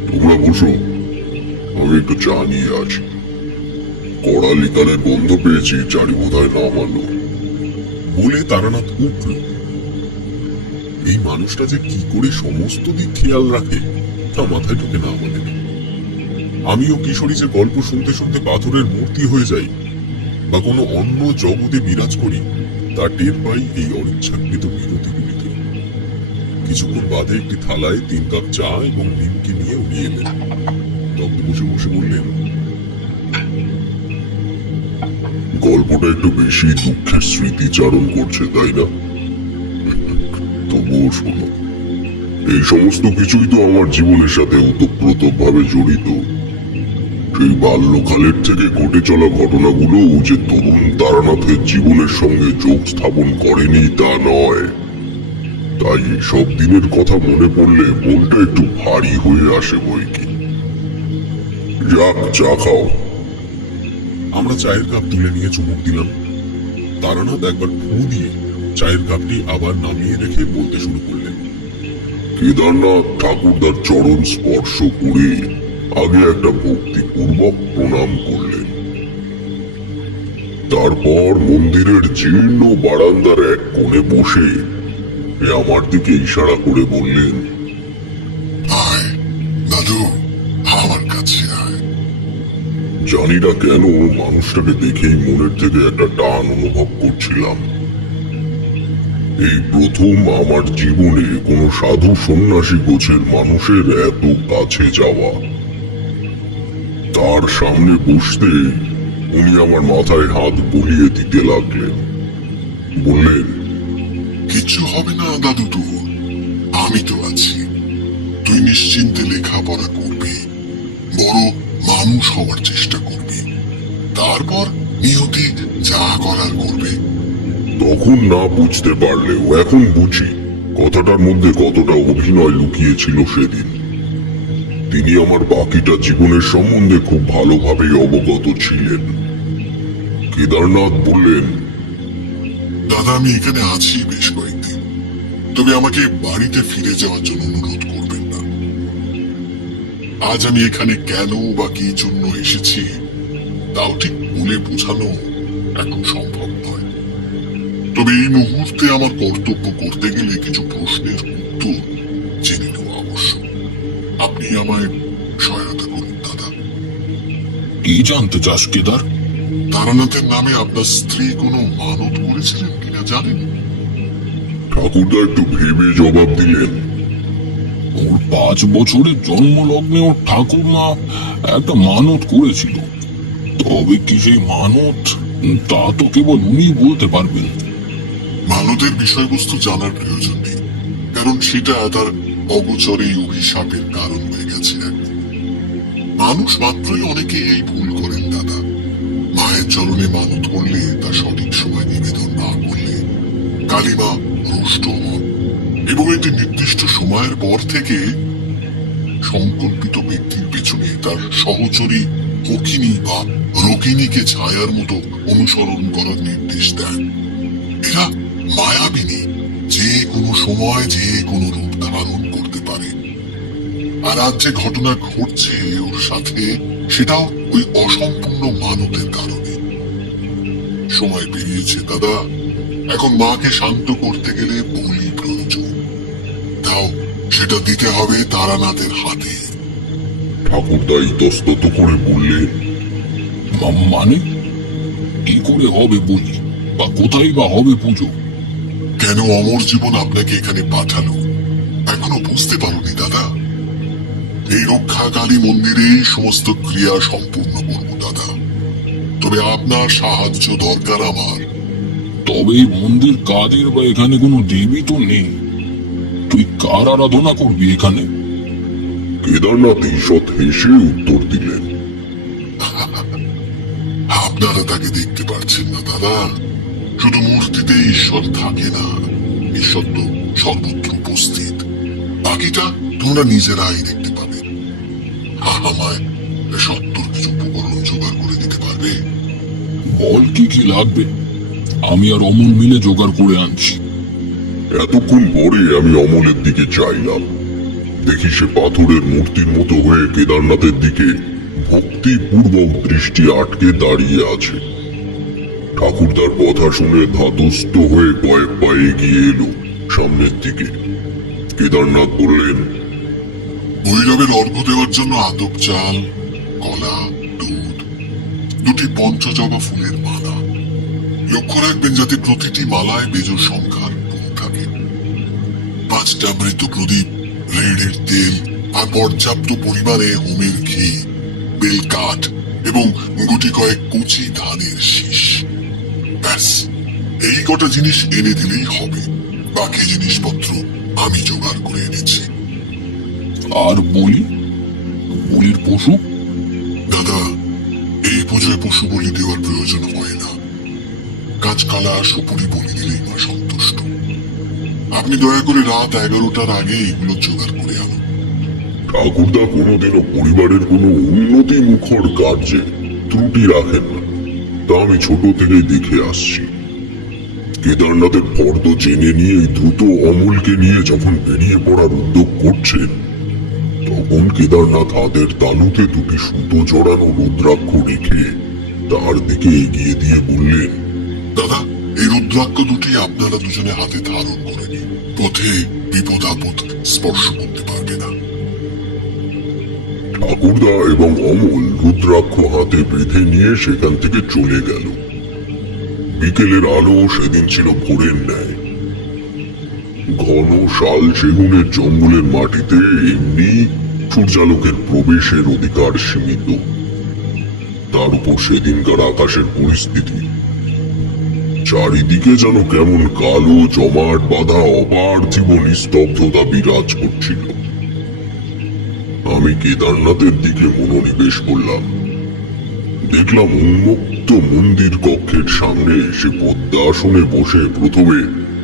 তোমরা বসো, আমি একটু চা নিয়ে আছি। কড়া লিকারের গন্ধ পেয়েছি, চারি বোধহয় নাম আনো। বলে তারানাথ উঠল। এই মানুষটা যে কি করে সমস্ত দিক খেয়াল রাখে তা মাথায় ঢোকে না আমাদের। আমিও কিশোরী যে গল্প শুনতে শুনতে পাথরের মূর্তি হয়ে যাই বা কোনো অন্য জগতে বিরাজ করি, তা টের পাই এই অনিচ্ছাকৃত বিরতিগুলিতে। কিছুক্ষণ বাদে একটি থালায় 3 কাপ চা এবং নিমকি নিয়ে উনি এলেন। তবে বসে বসে বললেন, গল্পটা একটু বেশি দুঃখের স্মৃতিচারণ করছে, তাই না? তবুও শোনো, এই সমস্ত কিছুই তো আমার জীবনের সাথে ওতপ্রোতভাবে জড়িত। সেই বাল্যকালের থেকে ঘটে চলা ঘটনাগুলো যে তরুণ তারানাথের জীবনের সঙ্গে যোগ স্থাপন করেনি তা নয়। তাই সব দিনের কথা মনে পড়লে মনটা একটু ভারী হয়ে আসে বইকি। যাক, চা খাও। আমরা চায়ের কাপ তুলে নিয়ে চুমুক দিলাম। তারানাথ একবার ফু দিয়ে চায়ের কাপটি আবার নামিয়ে রেখে বলতে শুরু করলেন, কেদারনাথ ঠাকুরদার চরণ স্পর্শ করে আগে একটা ভক্তিপূর্বক প্রণাম করলেন। তারপর মন্দিরের জীর্ণ বারান্দার এক কোণে বসে আমার দিকে ইশারা করে বললেন, আয় দাদু, আমার কাছে আয়। জানি না কেন মানুষটাকে দেখেই মনের থেকে একটা টান অনুভব করছিলাম। এই প্রথম আমার জীবনে কোনো সাধু সন্ন্যাসী গোছের মানুষের এত কাছে যাওয়া। তার সামনে বসতে উনি আমার মাথায় হাত বুলিয়ে দিতে লাগলেন। বললেন, কিচ্ছু হবে না দাদু, তোর আমি তো আছি। তুই নিশ্চিন্তে লেখাপড়া করবি, বড় মানুষ হওয়ার চেষ্টা করবি, তারপর নিয়তি যা করার করবে। তখন না বুঝতে পারলেও এখন বুঝি কথাটার মধ্যে কতটা অভিনয় লুকিয়েছিল সেদিন। তিনি আমার বাকিটা জীবনের সম্বন্ধে খুব ভালোভাবেই অবগত ছিলেন। কেদারনাথ বললেন, দাদা, আমি এখানে আছি বেশ কয়েকদিন, তবে আমাকে বাড়িতে ফিরে যাওয়ার জন্য অনুরোধ করবেন না। আজ আমি এখানে কেন বা কি জন্য এসেছি তাও ঠিক বলে বোঝানো এখন সম্ভব নয়। তবে এই মুহূর্তে আমার কর্তব্য করতে গেলে কিছু প্রশ্নের উত্তর জেনে নেওয়া আবশ্যক। আপনি আমায় সহায়তা করুন দাদা। কি জানতে চাস কেদার? তারানাথের নামে আপনার স্ত্রী কোনো মানত করেছিলেন কিনা জানেন? ঠাকুরদা একটু ভেবে জবাব দিলেন। ওর 5 বছরের জন্মলগ্নে ওর ঠাকুরমা একটা মানত করেছিল, তবে কি সেই মানত তা তো কেবল উনিই বলতে পারবেন। মানতের বিষয়বস্তু জানার প্রয়োজন নেই, কারণ সেটা তার অগোচরেই অভিশাপের কারণ হয়ে গেছে। মানুষ মাত্রই অনেকে এই ভুল করেন দাদা। মায়ের চরণে মানত করলে তা সঠিক সময় নিবেদন না করলে কালীমা রুষ্ট হন এবং একটি নির্দিষ্ট সময়ের পর থেকে সংকল্পিত ব্যক্তির পেছনে তার সহচরী হকিনী বা রোগিণীকে ছায়ার মতো অনুসরণ করার নির্দেশ দেন। এরা মায়াবিনী, যে কোনো সময় যে কোনো রূপ ধারণ করতে পারে। আর আজ যে ঘটনা ঘটছে ওর সাথে, সেটাও ওই অসম্পূর্ণ মানতের কারণে। সময় পেরিয়েছে দাদা, এখন মাকে শান্ত করতে গেলে বলি প্রয়োজন। তাও সেটা দিতে হবে তারানাথের হাতে। ঠাকুরদা ইতস্তত করে বললেন, মানে কি করে হবে বলি, বা কোথায় বা হবে পুজো? কেন অমর জীবন আপনাকে এখানে পাঠালো এখনো বুঝতে পারোনি দাদা? এই রক্ষাকালী মন্দিরেই সমস্ত ক্রিয়া সম্পূর্ণ করব দাদা, তবে আপনার সাহায্য দরকার আমার। তবে এই মন্দির কাদের, বা এখানে কোনো দেবী তো নেই, তুই কার আরাধনা করবি এখানে? কেদারনাথ ঈষৎ হেসে উত্তর দিলেন, আপনারা তাকে দেখতে পাচ্ছেন না দাদা, শুধু মূর্তিতে ঈশ্বর থাকে না, ঈশ্বর তো সর্বত্র উপস্থিত। বাকিটা তোমরা নিজেরাই দেখতে পাবে। আমায় সত্তর কিছু উপকরণ জোগাড় করে দিতে পারবে? বল কি কি লাগবে, আমি আর অমল মিলে জোগাড় করে আনছি। এতক্ষণ পরে আমি অমলের দিকে চাইলাম। দেখি সে পাথরের মূর্তির মতো হয়ে কেদারনাথের দিকে ভক্তিপূর্বক দৃষ্টি আটকে দাঁড়িয়ে আছে। ঠাকুরদার কথা শুনে ধাতস্থ হয়ে কয়েক পা এগিয়ে এলো সামনের দিকে। কেদারনাথ বললেন, ভৈরবের অর্ঘ্য দেওয়ার জন্য আতপ চাল, কলা, দুধ, 2টি পঞ্চজবা ফুলের মালা। লক্ষ্য রাখবেন যাতে প্রতিটি মালায় বেজোড় সংখ্যার গুণ থাকে। 5টা মৃত প্রদীপ, রেড়ের তেল আর পর্যাপ্ত পরিমাণে হোমের ঘি, বেলকাঠ এবং গুটি কয়েক কুচি ধানের শীষ। ব্যাস, এই কটা জিনিস এনে দিলেই হবে। বাকি জিনিসপত্র আমি জোগাড় করে এনেছি। আর বলির পশু? দাদা, এই পুজোয় পশু বলি দেওয়ার প্রয়োজন হয় না। কাঁচকালা সুপুরি বলি দিলেই মা সন্তুষ্ট। আপনি দয়া করে রাত 11টার আগে এগুলো জোগাড় করে আনুন। ঠাকুরদা কোনোদিনও পরিবারের কোনো উন্নতি মুখর কার্যে ত্রুটি রাখেন না, তা আমি ছোট থেকেই দেখে আসছি। কেদারনাথের ফর্দ জেনে নিয়ে দ্রুত অমলকে নিয়ে যখন বেরিয়ে পড়ার উদ্যোগ করছেন, তখন কেদারনাথ হাতের তালুতে 2টি সুতো জড়ানো রুদ্রাক্ষ রেখে তার দিকে এগিয়ে দিয়ে বললেন, দাদা, এই রুদ্রাক্ষ দুটি আপনারা দুজনে হাতে ধারণ করে নিন। পথে বিপদ আপদ স্পর্শ করতে পারবে না। ঠাকুরদা এবং অমল রুদ্রাক্ষ হাতে বেঁধে নিয়ে সেখান থেকে চলে গেল। বিকেলের আলো সেদিন ছিল ভোরের ন্যায়। ঘন শাল সেগুনের জঙ্গলের মাটিতে এমনি সূর্যালোকের প্রবেশের অধিকার সীমিত। তার উপর সেদিনকার আকাশের পরিস্থিতি, চারিদিকে যেন কেমন কালো জমাট বাঁধা অপার্থিব নিস্তব্ধতা বিরাজ করছিল। আমি কেদারনাথের দিকে মনোনিবেশ করলাম। দেখলাম উন্মুক্ত মন্দির কক্ষের সামনে এসে পদ্মাসনে বসে প্রথমে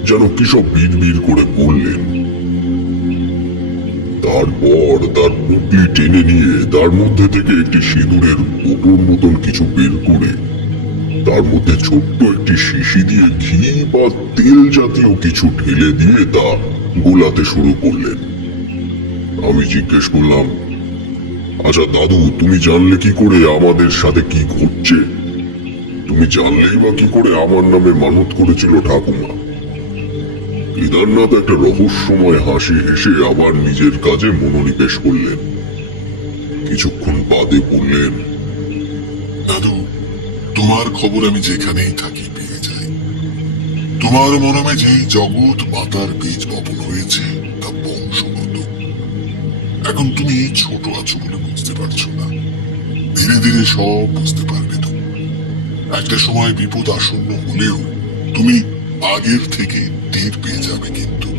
যেন কি সব বিড়বিড় করে বললেন। তারপর তার পুঁটি টেনে নিয়ে তার মধ্যে থেকে একটি সিঁদুরের কোটোর মতন কিছু বের করে তার মধ্যে ছোট্ট একটি শিশি দিয়ে ঘি বা তেল জাতীয় কিছু ঢেলে দিয়ে তা গোলাতে শুরু করলেন। আমি জিজ্ঞেস করলাম, আচ্ছা দাদু, তুমি জানলে কি করে আমাদের সাথে কি ঘটছে? তুমি জানলেই বা কি করে আমার নামে মানত করেছিল ঠাকুমা? কেদারনাথ একটা রহস্যময় হাসি হেসে আবার নিজের কাজে মনোনিবেশ করলেন। কিছুক্ষণ বাদে বললেন, দাদু, তোমার খবর আমি যেখানেই থাকি পেয়ে যাই। তোমার মরমে যেই জগৎ মাতার বীজ বপন হয়েছে তা বংশগত। এখন তুমি ছোট আছো বলে বুঝতে পারছো না, ধীরে ধীরে সব বুঝতে পারবে তো। একটা সময় বিপদ আসন্ন হলেও তুমি আগের থেকে টের পেয়ে যাবে, কিন্তু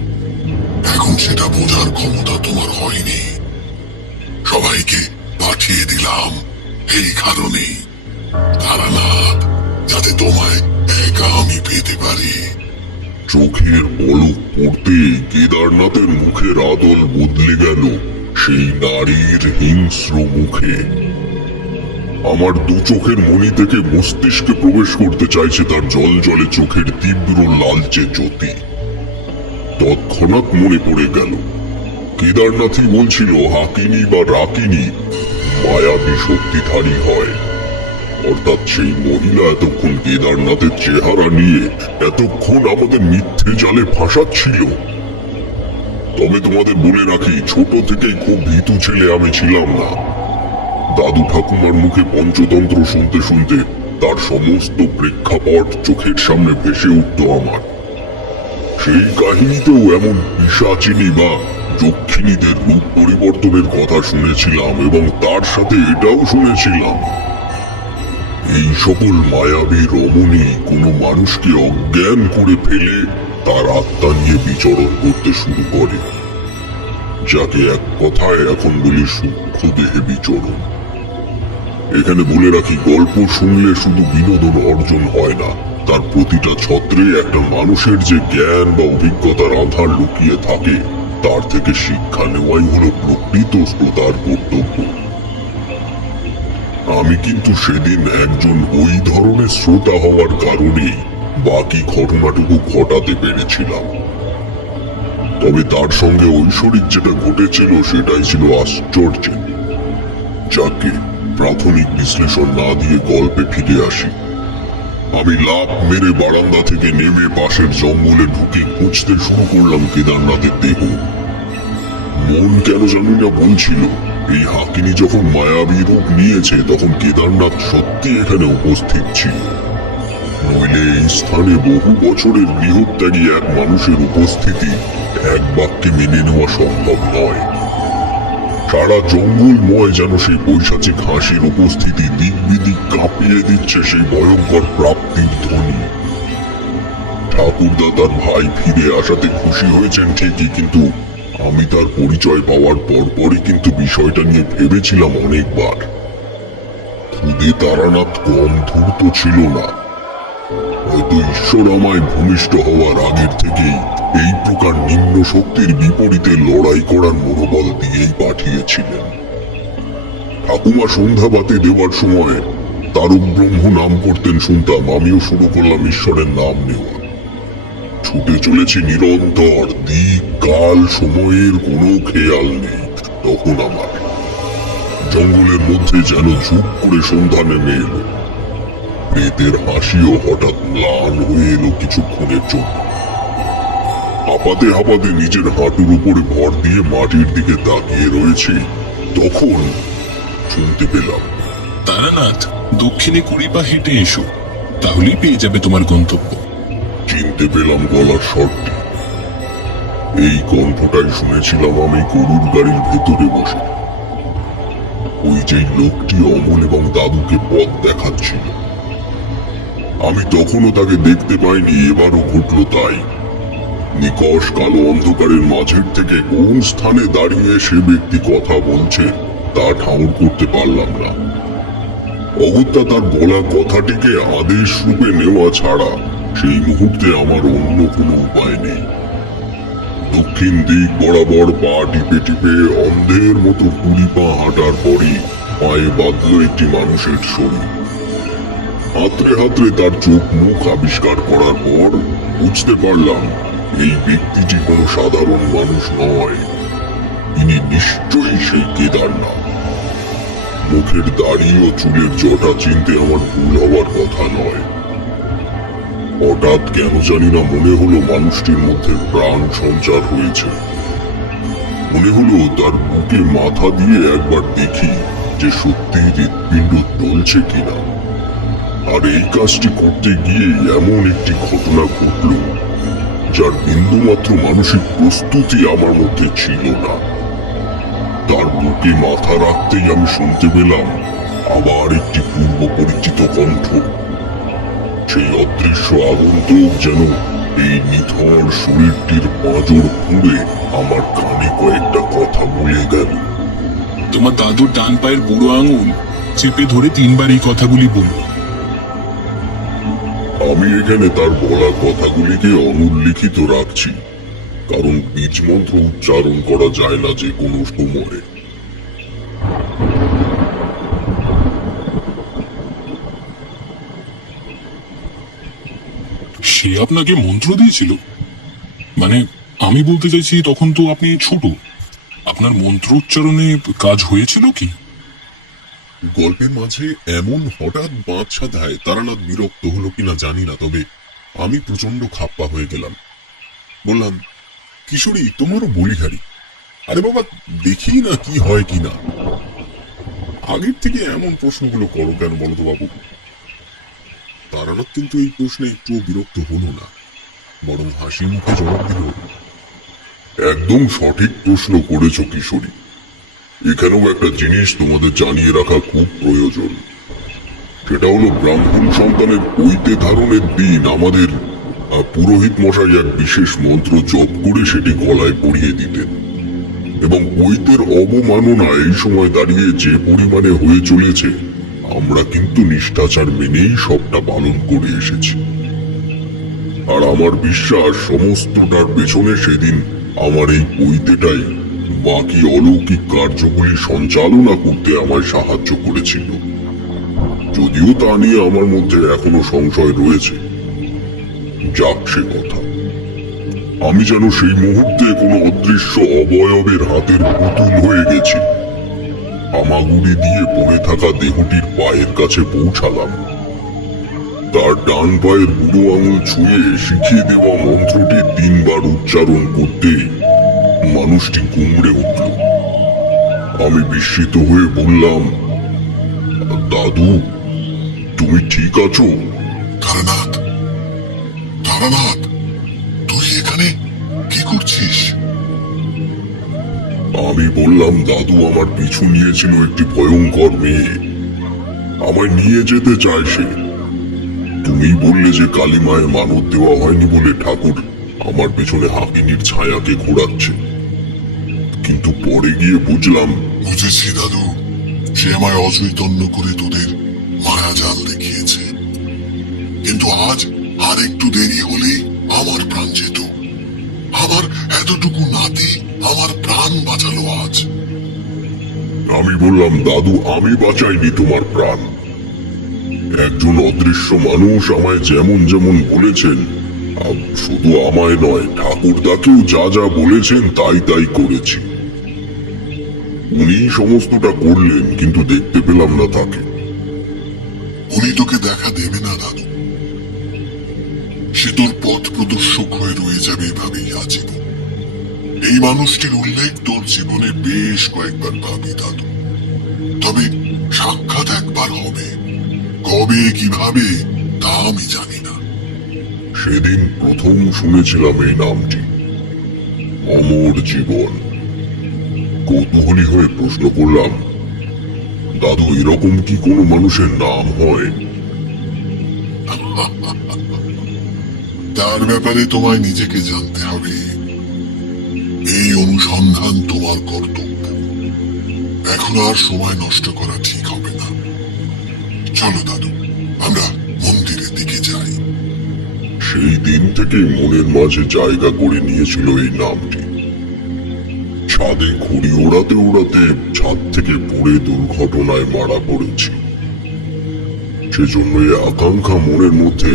এখন সেটা বোঝার ক্ষমতা তোমার হয়নি। সবাইকে পাঠিয়ে দিলাম এই কারণেই, তারানাথ, যাতে তোমায় একা আমি পেতে পারি। চোখের পলক পড়তে কেদারনাথের মুখের আদল বদলে গেল সেই নারীর হিংস্র মুখে। আমার দু চোখের মনি থেকে মস্তিষ্কে প্রবেশ করতে চাইছে তার জল জলে চোখের তীব্র লালচে জ্যোতি। তৎক্ষণাৎ মনে পড়ে গেল কেদারনাথই বলছিল হাকিনী বা রাকিনী মায়াবী শক্তিধারী হয়, অর্থাৎ সেই মহিলা এতক্ষণ কেদারনাথের চেহারা নিয়ে এতক্ষণ আমাদের মিথ্যে জালে ফাঁসাচ্ছিল। তবে তোমাদের বলে রাখি, ছোট থেকেই খুব ভীতু ছেলে আমি ছিলাম না। দাদু ঠাকুমার মুখে পঞ্চতন্ত্র শুনতে শুনতে তার সমস্ত প্রেক্ষাপট চোখের সামনে ভেসে উঠত আমার। সেই কাহিনীতেও এমন পিশাচিনী বা যক্ষিণীদের রূপ পরিবর্তনের কথা শুনেছিলাম, এবং তার সাথে এটাও শুনেছিলাম এই সকল মায়াবী রমণী কোনো মানুষকে অজ্ঞান করে ফেলে তার আত্মা নিয়ে বিচরণ করতে শুরু করে, যাকে এক কথায় এখন বলি সূক্ষ্ম দেহে বিচরণ। এখানে বলে রাখি, গল্প শুনলে শুধু বিনোদন অর্জন হয় না, তার প্রতিটা ছত্রে একটা মানুষের যে জ্ঞান বা অভিজ্ঞতার আধার লুকিয়ে থাকে, তার থেকে শিক্ষা নেওয়াই হলো প্রকৃত শ্রোতার কর্তব্য। আমি কিন্তু সেদিন একজন ওই ধরনের শ্রোতা হওয়ার কারণেই বাকি ঘটনাটুকু ঘটাতে পেরেছিলাম। তবে তার সঙ্গে ঐশ্বরিক যেটা ঘটেছিল সেটাই ছিল আশ্চর্যের। যাকে প্রাথমিক বিশ্লেষণ না দিয়ে গল্পে ফিরে আসি। আমি লাফ মেরে বারান্দা থেকে নেমে পাশের জঙ্গলে ঢুকে খুঁজতে শুরু করলাম কেদারনাথের দেহ। মন কেন জানি না বলছিল, এই হাকিনী যখন মায়াবী রূপ নিয়েছে তখন কেদারনাথ সত্যি এখানে উপস্থিত ছিল, নইলে এই স্থানে বহু বছরের গৃহত্যাগী এক মানুষের উপস্থিতি এক বাক্যে মেনে নেওয়া সম্ভব নয়। সারা জঙ্গলময় যেন সেই পৈশাচিক হাসির উপস্থিতি দিক বিদিক কাঁপিয়ে দিচ্ছে সেই ভয়ঙ্কর প্রাপ্তির ধ্বনি। ঠাকুরদা তার ভাই ফিরে আসাতে খুশি হয়েছেন ঠিকই, কিন্তু আমি তার পরিচয় পাওয়ার পরপরই কিন্তু বিষয়টা নিয়ে ভেবেছিলাম অনেকবার। খুদে তারানাথ কম ধূর্ত ছিল না, হয়তো ঈশ্বর আমায় ভূমিষ্ঠ হওয়ার আগের থেকেই এই প্রকার নিম্ন শক্তির বিপরীতে লড়াই করার মনোবল দিয়েই পাঠিয়েছিলেন। ঠাকুমা সন্ধ্যা বাতি দেওয়ার সময় তারক ব্রহ্ম নাম করতেন শুনতাম, আমিও শুরু করলাম ঈশ্বরের নাম নেওয়া। ছুটে চলেছি নিরন্তর, দিক কাল সময়ের কোনো খেয়াল নেই তখন আমার। জঙ্গলের মধ্যে যেন ঝুপ করে সন্ধ্যা নেমে এলো। প্রেতের হাসিও হঠাৎ ম্লান হয়ে এলো কিছুক্ষণের জন্য। হাঁপাতে হাঁপাতে নিজের হাঁটুর উপরে ভর দিয়ে মাটির দিকে তাকিয়ে রয়েছে, তখন শুনতে পেলাম, তারানাথ, দক্ষিণে 20 পা হেঁটে এসো, তাহলেই পেয়ে যাবে তোমার গন্তব্য। চিনতে পেলাম গলার স্বরটি। এই কণ্ঠটাই শুনেছিলাম আমি গরুর গাড়ির ভেতরে বসে। ওই যে লোকটি অমল এবং দাদুকে পথ দেখাচ্ছিল। আমি তখনও তাকে দেখতে পাইনি, এবারও ঘটল তাই। নিকষ কালো অন্ধকারের মাঝের থেকে কোন স্থানে দাঁড়িয়ে সে ব্যক্তি কথা বলছে তা ঠাউর করতে পারলাম না। অগত্যা তার বলা কথাটিকে আদেশ রূপে নেওয়া ছাড়া সেই মুহূর্তে আমার অন্য কোনো উপায় নেই। দক্ষিণ দিক বরাবর পা টিপে টিপে অন্ধের মতো 20 পা হাঁটার পরই পায়ে বাঁধল একটি মানুষের শরীর। হাতড়ে হাতড়ে তার চোখ মুখ আবিষ্কার করার পর বুঝতে পারলাম এই ব্যক্তিটি কোনো সাধারণ মানুষ নয়, তিনি নিশ্চয়ই সেই কেদারনাথ। মুখের দাড়ি ও চুলের জটা চিনতে আমার ভুল হওয়ার কথা নয়। হঠাৎ কেন জানি না মনে হলো মানুষটির মধ্যে প্রাণ সঞ্চার হয়েছে। মনে হলো তার বুকে মাথা দিয়ে একবার দেখি যে সত্যি হৃৎপিণ্ড চলছে কিনা। আর এই কাজটি করতে গিয়ে এমন একটি ঘটনা ঘটল যার বিন্দুমাত্র মানসিক প্রস্তুতি আমার মধ্যে ছিল না। তার বুকে মাথা রাখতেই আমি শুনতে পেলাম আবার একটি পূর্ব পরিচিত কণ্ঠ। সেই অদৃশ্য আগন্তুক যেন এই নিথর শরীরটির পাঁজর খুঁড়ে আমার কানে কয়েকটা কথা বলে গেল। তোমার দাদুর ডান পায়ের বুড়ো আঙুল চেপে ধরে 3 বার এই কথাগুলি বলল। আমি এখানে তার বলা কথাগুলিকে অনুল্লিখিত রাখছি, কারণ বীজ মন্ত্র উচ্চারণ করা যায় না যে কোনো সময়ে। সে আপনাকে মন্ত্র দিয়েছিল? মানে আমি বলতে চাইছি তখন তো আপনি ছোট, আপনার মন্ত্র উচ্চারণে কাজ হয়েছিল কি? গল্পের মাঝে এমন হঠাৎ বাঁধ সাধায় তারানাথ বিরক্ত হলো কিনা জানি না, তবে আমি প্রচন্ড খাপ্পা হয়ে গেলাম। বললাম, কিশোরী তোমারও বলিহারি। আরে বাবা, দেখি না কি হয় কিনা। আগের থেকে এমন প্রশ্নগুলো করো কেন বলো তো বাবু? তারানাথ কিন্তু এই প্রশ্নে একটুও বিরক্ত হলো না, বরং হাসি মুখে জবাব দিল, একদম সঠিক প্রশ্ন করেছ কিশোরী। এখানেও একটা জিনিস তোমাদের জানিয়ে রাখা খুব প্রয়োজন। সেটা হলো ব্রাহ্মণ সন্তানের ঐতে ধারণের দিন আমাদের পুরোহিত মশাই এক বিশেষ মন্ত্র জপ করে সেটি গলায় পরিয়ে দিতেন, এবং ঐতের অবমাননা এই সময় দাঁড়িয়ে যে পরিমাণে হয়ে চলেছে আমরা কিন্তু নিষ্ঠাচার মেনেই সবটা পালন করে এসেছি। আর আমার বিশ্বাস সমস্তটার পেছনে সেদিন আমার এই ঐতেটাই বাকি অলৌকিক কার্যগুলি সঞ্চালনা করতে আমায় সাহায্য করেছিল। যদিও তা নিয়ে আমার মধ্যে এখনো সংশয় রয়েছে। যাক সে কথা। আমি যেন সেই মুহূর্তে কোনো অদৃশ্য অবয়বের হাতের পুতুল হয়ে গেছি। হামাগুড়ি দিয়ে পড়ে থাকা দেহটির পায়ের কাছে পৌঁছালাম। তার ডান পায়ের বুড়ো আঙুল ছুঁয়ে শিখিয়ে দেওয়া মন্ত্রটি 3 বার উচ্চারণ করতে মানুষটি কুমড়ে উঠল। আমি বিস্মিত হয়ে বললাম, দাদু তুমি ঠিক আছো? তারানাথ, তারানাথ, তুই এখানে কি করছিস? আমি বললাম, দাদু আমার পিছু নিয়েছিল একটি ভয়ঙ্কর মেয়ে, আমায় নিয়ে যেতে চায় সে। তুমি বললে যে কালীমায় মানত দেওয়া হয়নি বলে ঠাকুর আমার পেছনে হাকিনীর ছায়াকে ঘোরাচ্ছে, কিন্তু পরে গিয়ে বুঝলাম। বুঝেছি দাদু, সে আমায় অচৈতন্য করে তোদের মায়াজাল দেখিয়েছে, কিন্তু আজ আর একটু দেরি হলে আমার প্রাণ যেত। আমার এতটুকু নাতি আমার প্রাণ বাঁচালো আজ। আমি বললাম, দাদু আমি বাঁচাইনি তোমার প্রাণ। একজন অদৃশ্য মানুষ আমায় যেমন যেমন বলেছেন, শুধু আমায় নয় ঠাকুরদাকেও যা যা বলেছেন তাই তাই করেছি। উনি সমস্তটা করলেন, কিন্তু দেখতে পেলাম না তাকে। উনি তোকে দেখা দেবে না দাদু, সে তোর পথ প্রদর্শক হয়ে রয়ে যাবে এভাবেই আজীবন। এই মানুষটির উল্লেখ তোর জীবনে বেশ কয়েকবার পাবি দাদু, তবে সাক্ষাৎ একবার হবে, কবে কিভাবে তা আমি জানি না। সেদিন প্রথম শুনেছিলাম এই নামটি, অমর জীবন। কৌতূহলী হয়ে প্রশ্ন করলাম, দাদু এরকম কি কোনো মানুষের নাম হয়? তার ব্যাপারে তোমায় নিজেকে জানতে হবে। এই অনুসন্ধান তোমার কর্তব্য। এখন আর সময় নষ্ট করা ঠিক হবে না। চলো দাদু, আমরা মন্দিরের দিকে যাই। সেই দিন থেকে মনের মাঝে জায়গা করে নিয়েছিল এই নামটি। ছাদে ঘুড়ি ওড়াতে ওড়াতে ছাদ থেকে পড়ে দুর্ঘটনায় মারা পড়েছি। সেজন্য এই আকাঙ্ক্ষা মনের মধ্যে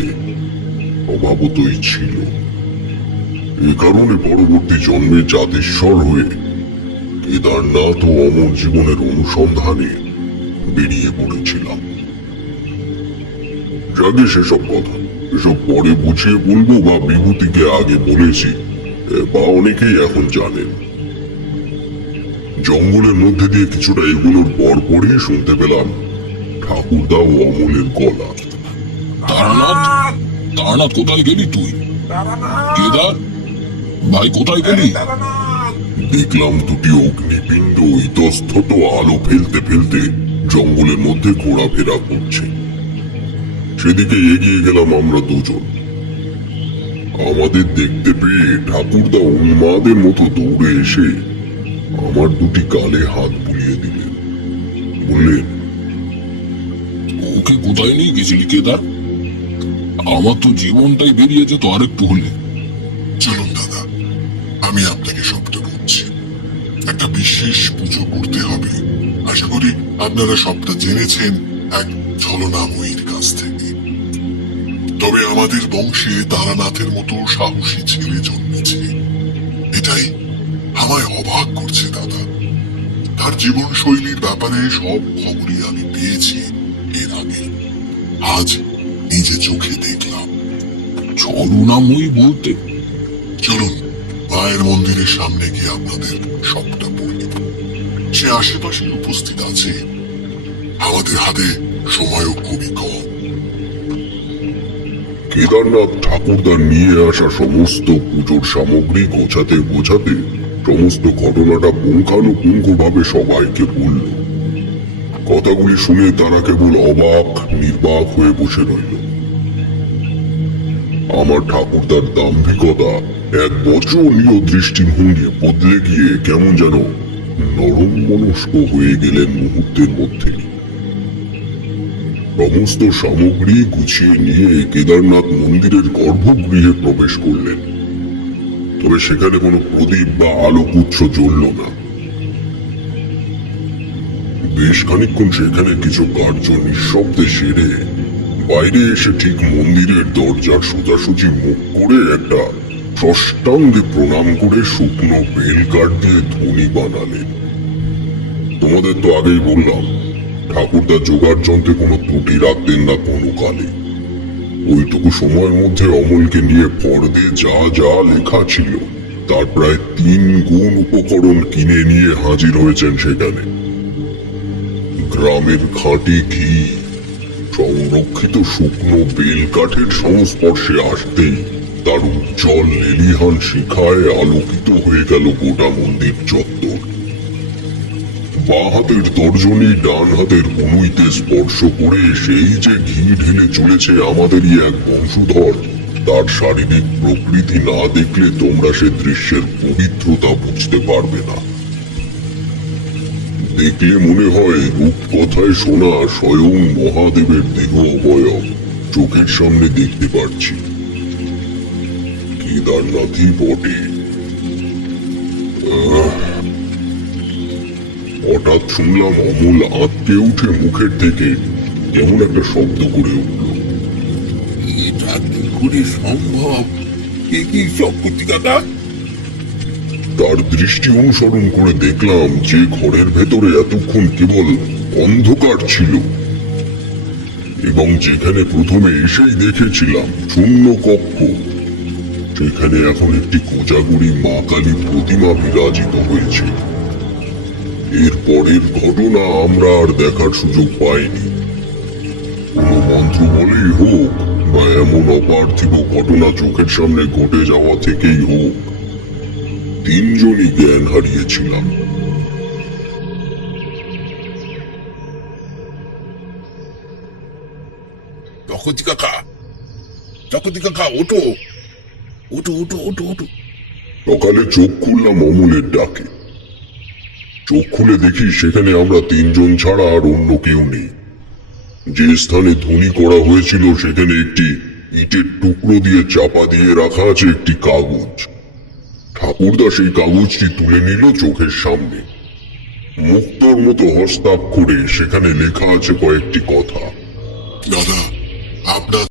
স্বভাবতই ছিল। এ কারণে পরবর্তী জন্মে জাতিস্বর হয়ে কেদারনাথ ও অমর জীবনের অনুসন্ধানে বেরিয়ে পড়েছিলাম। যাকে সেসব কথা, এসব পরে বুঝিয়ে বলবো বা বিভূতিকে আগে বলেছি, বা অনেকেই এখন জানেন। জঙ্গলের মধ্যে দিয়ে কিছুটা এগুলোর পরই শুনতে পেলাম ঠাকুরদা ও অমলের গলা। তারানাথ কোথায় গেলি তুই? কেদার ভাই কোথায় গেলি? দেখলাম দুটি অগ্নিপিণ্ড ইতস্তত আলো ফেলতে ফেলতে জঙ্গলের মধ্যে ঘোরাফেরা করছে। সেদিকে এগিয়ে গেলাম আমরা দুজন। আমাদের দেখতে পেয়ে ঠাকুরদা উন্মাদের মতো দৌড়ে এসে আমার দুটি গালে হাত বুলিয়ে দিলেন, বললেন, ওকে কোথায় নিয়ে গেছিলি কেদার? আমার তো জীবনটাই বেরিয়ে যেত আরেকটু হলে। চলুন দাদা, আমি আপনাকে সবটা বলছি। একটা বিশেষ পুজো করতে হবে। আশা করি আপনারা সবটা জেনেছেন এক ছলনাময়ীর কাছ থেকে। তবে আমাদের বংশে তারানাথের মতো সাহসী ছেলে জন্মেছে, এটাই আমায় অবাক করছে দাদা। তার জীবনশৈলীর ব্যাপারে সব খবরই আমি পেয়েছি এর আগে, আজ নিজে চোখে দেখলাম। ছলনাময়ী বলতে? চলুন মায়ের মন্দিরের সামনে গিয়ে আপনাদের সবটা বলি। সে আশেপাশে উপস্থিত আছে, আমাদের হাতে সময়ও খুবই কম। কেদারনাথ ঠাকুরদার নিয়ে আসা সমস্ত পুজোর সামগ্রী গোছাতে গোছাতে সমস্ত ঘটনাটা পুঙ্খানুপুঙ্খভাবে সবাইকে বলল। কথাগুলি শুনে তারা কেবল অবাক নির্বাক হয়ে বসে রইল। আমার ঠাকুরদার দাম্ভিকতা এক বচনীয় দৃষ্টিভঙ্গি বদলে গিয়ে কেমন যেন নরম মনস্ক হয়ে গেলেন মুহূর্তের মধ্যে। সমস্ত সামগ্রী গুছিয়ে নিয়ে কেদারনাথ মন্দিরের গর্ভগৃহে প্রবেশ করলেন। তবে সেখানে কোনো প্রদীপ বা আলোকউৎস জ্বলল না। বেশ খানিকক্ষণ সেখানে কিছু কার্য নিঃশব্দে সেরে বাইরে এসে ঠিক মন্দিরের দরজার সোজাসুজি মুখ করে একটা ষষ্ঠাঙ্গে প্রণাম করে শুকনো বেল কাঠ দিয়ে ধ্বনি বানালেন। তোমাদের তো আগেই বললাম, ঠাকুরদা জোগাড় যন্ত্রে কোনো ত্রুটি রাখতেন না কোনো কালে। ওইটুকু সময়ের মধ্যে অমলকে নিয়ে ফর্দে যা যা লেখা ছিল তার প্রায় 3 গুণ উপকরণ কিনে নিয়ে হাজির হয়েছেন সেখানে। গ্রামের খাঁটি ঘি, সংরক্ষিত শুকনো বেল কাঠের সংস্পর্শে আসতেই তার উজ্জ্বল লেলিহান শিখায় আলোকিত হয়ে গেল গোটা মন্দির চত্বর। বাঁ হাতের তর্জনী ডান হাতের কনুইতে স্পর্শ করে সেই যে ঘি ঢেলে চলেছে আমাদেরই এক বংশধর, তার শারীরিক প্রকৃতি না দেখলে তোমরা সে দৃশ্যের পবিত্রতা বুঝতে পারবে না। দেখলে মনে হয় রূপকথায় শোনা স্বয়ং মহাদেবের দেহ অবয়ব চোখের সামনে দেখতে পাচ্ছি। কেদারনাথই বটে। হঠাৎ শুনলাম অমল আঁতকে উঠে মুখের থেকে কেমন একটা শব্দ করে উঠল। এটা কি করে সম্ভব? কি সব করছি দাদা? তার দৃষ্টি অনুসরণ করে দেখলাম যে ঘরের ভেতরে এতক্ষণ কেবল অন্ধকার ছিল এবং যেখানে প্রথমে এসেই দেখেছিলাম শূন্য কক্ষ, সেখানে এখন একটি কোজাগুড়ি মা কালীর প্রতিমা বিরাজিত হয়েছে। এর পরের ঘটনা আমরা আর দেখার সুযোগ পাইনি। কোনো মন্ত্র বলেই হোক বা এমন অপার্থিব ঘটনা চোখের সামনে ঘটে যাওয়া থেকেই হোক, 3 জনই জ্ঞান হারিয়েছিলাম। চকতি কাকা, ওঠো ওঠো ওঠো ওঠো ওঠো। সকালে চোখ খুললাম অমলের ডাকে। চোখ খুলে দেখি সেখানে আমরা 3 জন ছাড়া আর অন্য কেউ নেই। যে স্থানে ধ্বনি করা হয়েছিল সেখানে একটি ইটের টুকরো দিয়ে চাপা দিয়ে রাখা আছে একটি কাগজ। ঠাকুরদা সেই কাগজটি তুলে নিল চোখের সামনে। মুক্তোর মতো হস্তাক্ষরে সেখানে লেখা আছে কয়েকটি কথা। দাদা, আপনার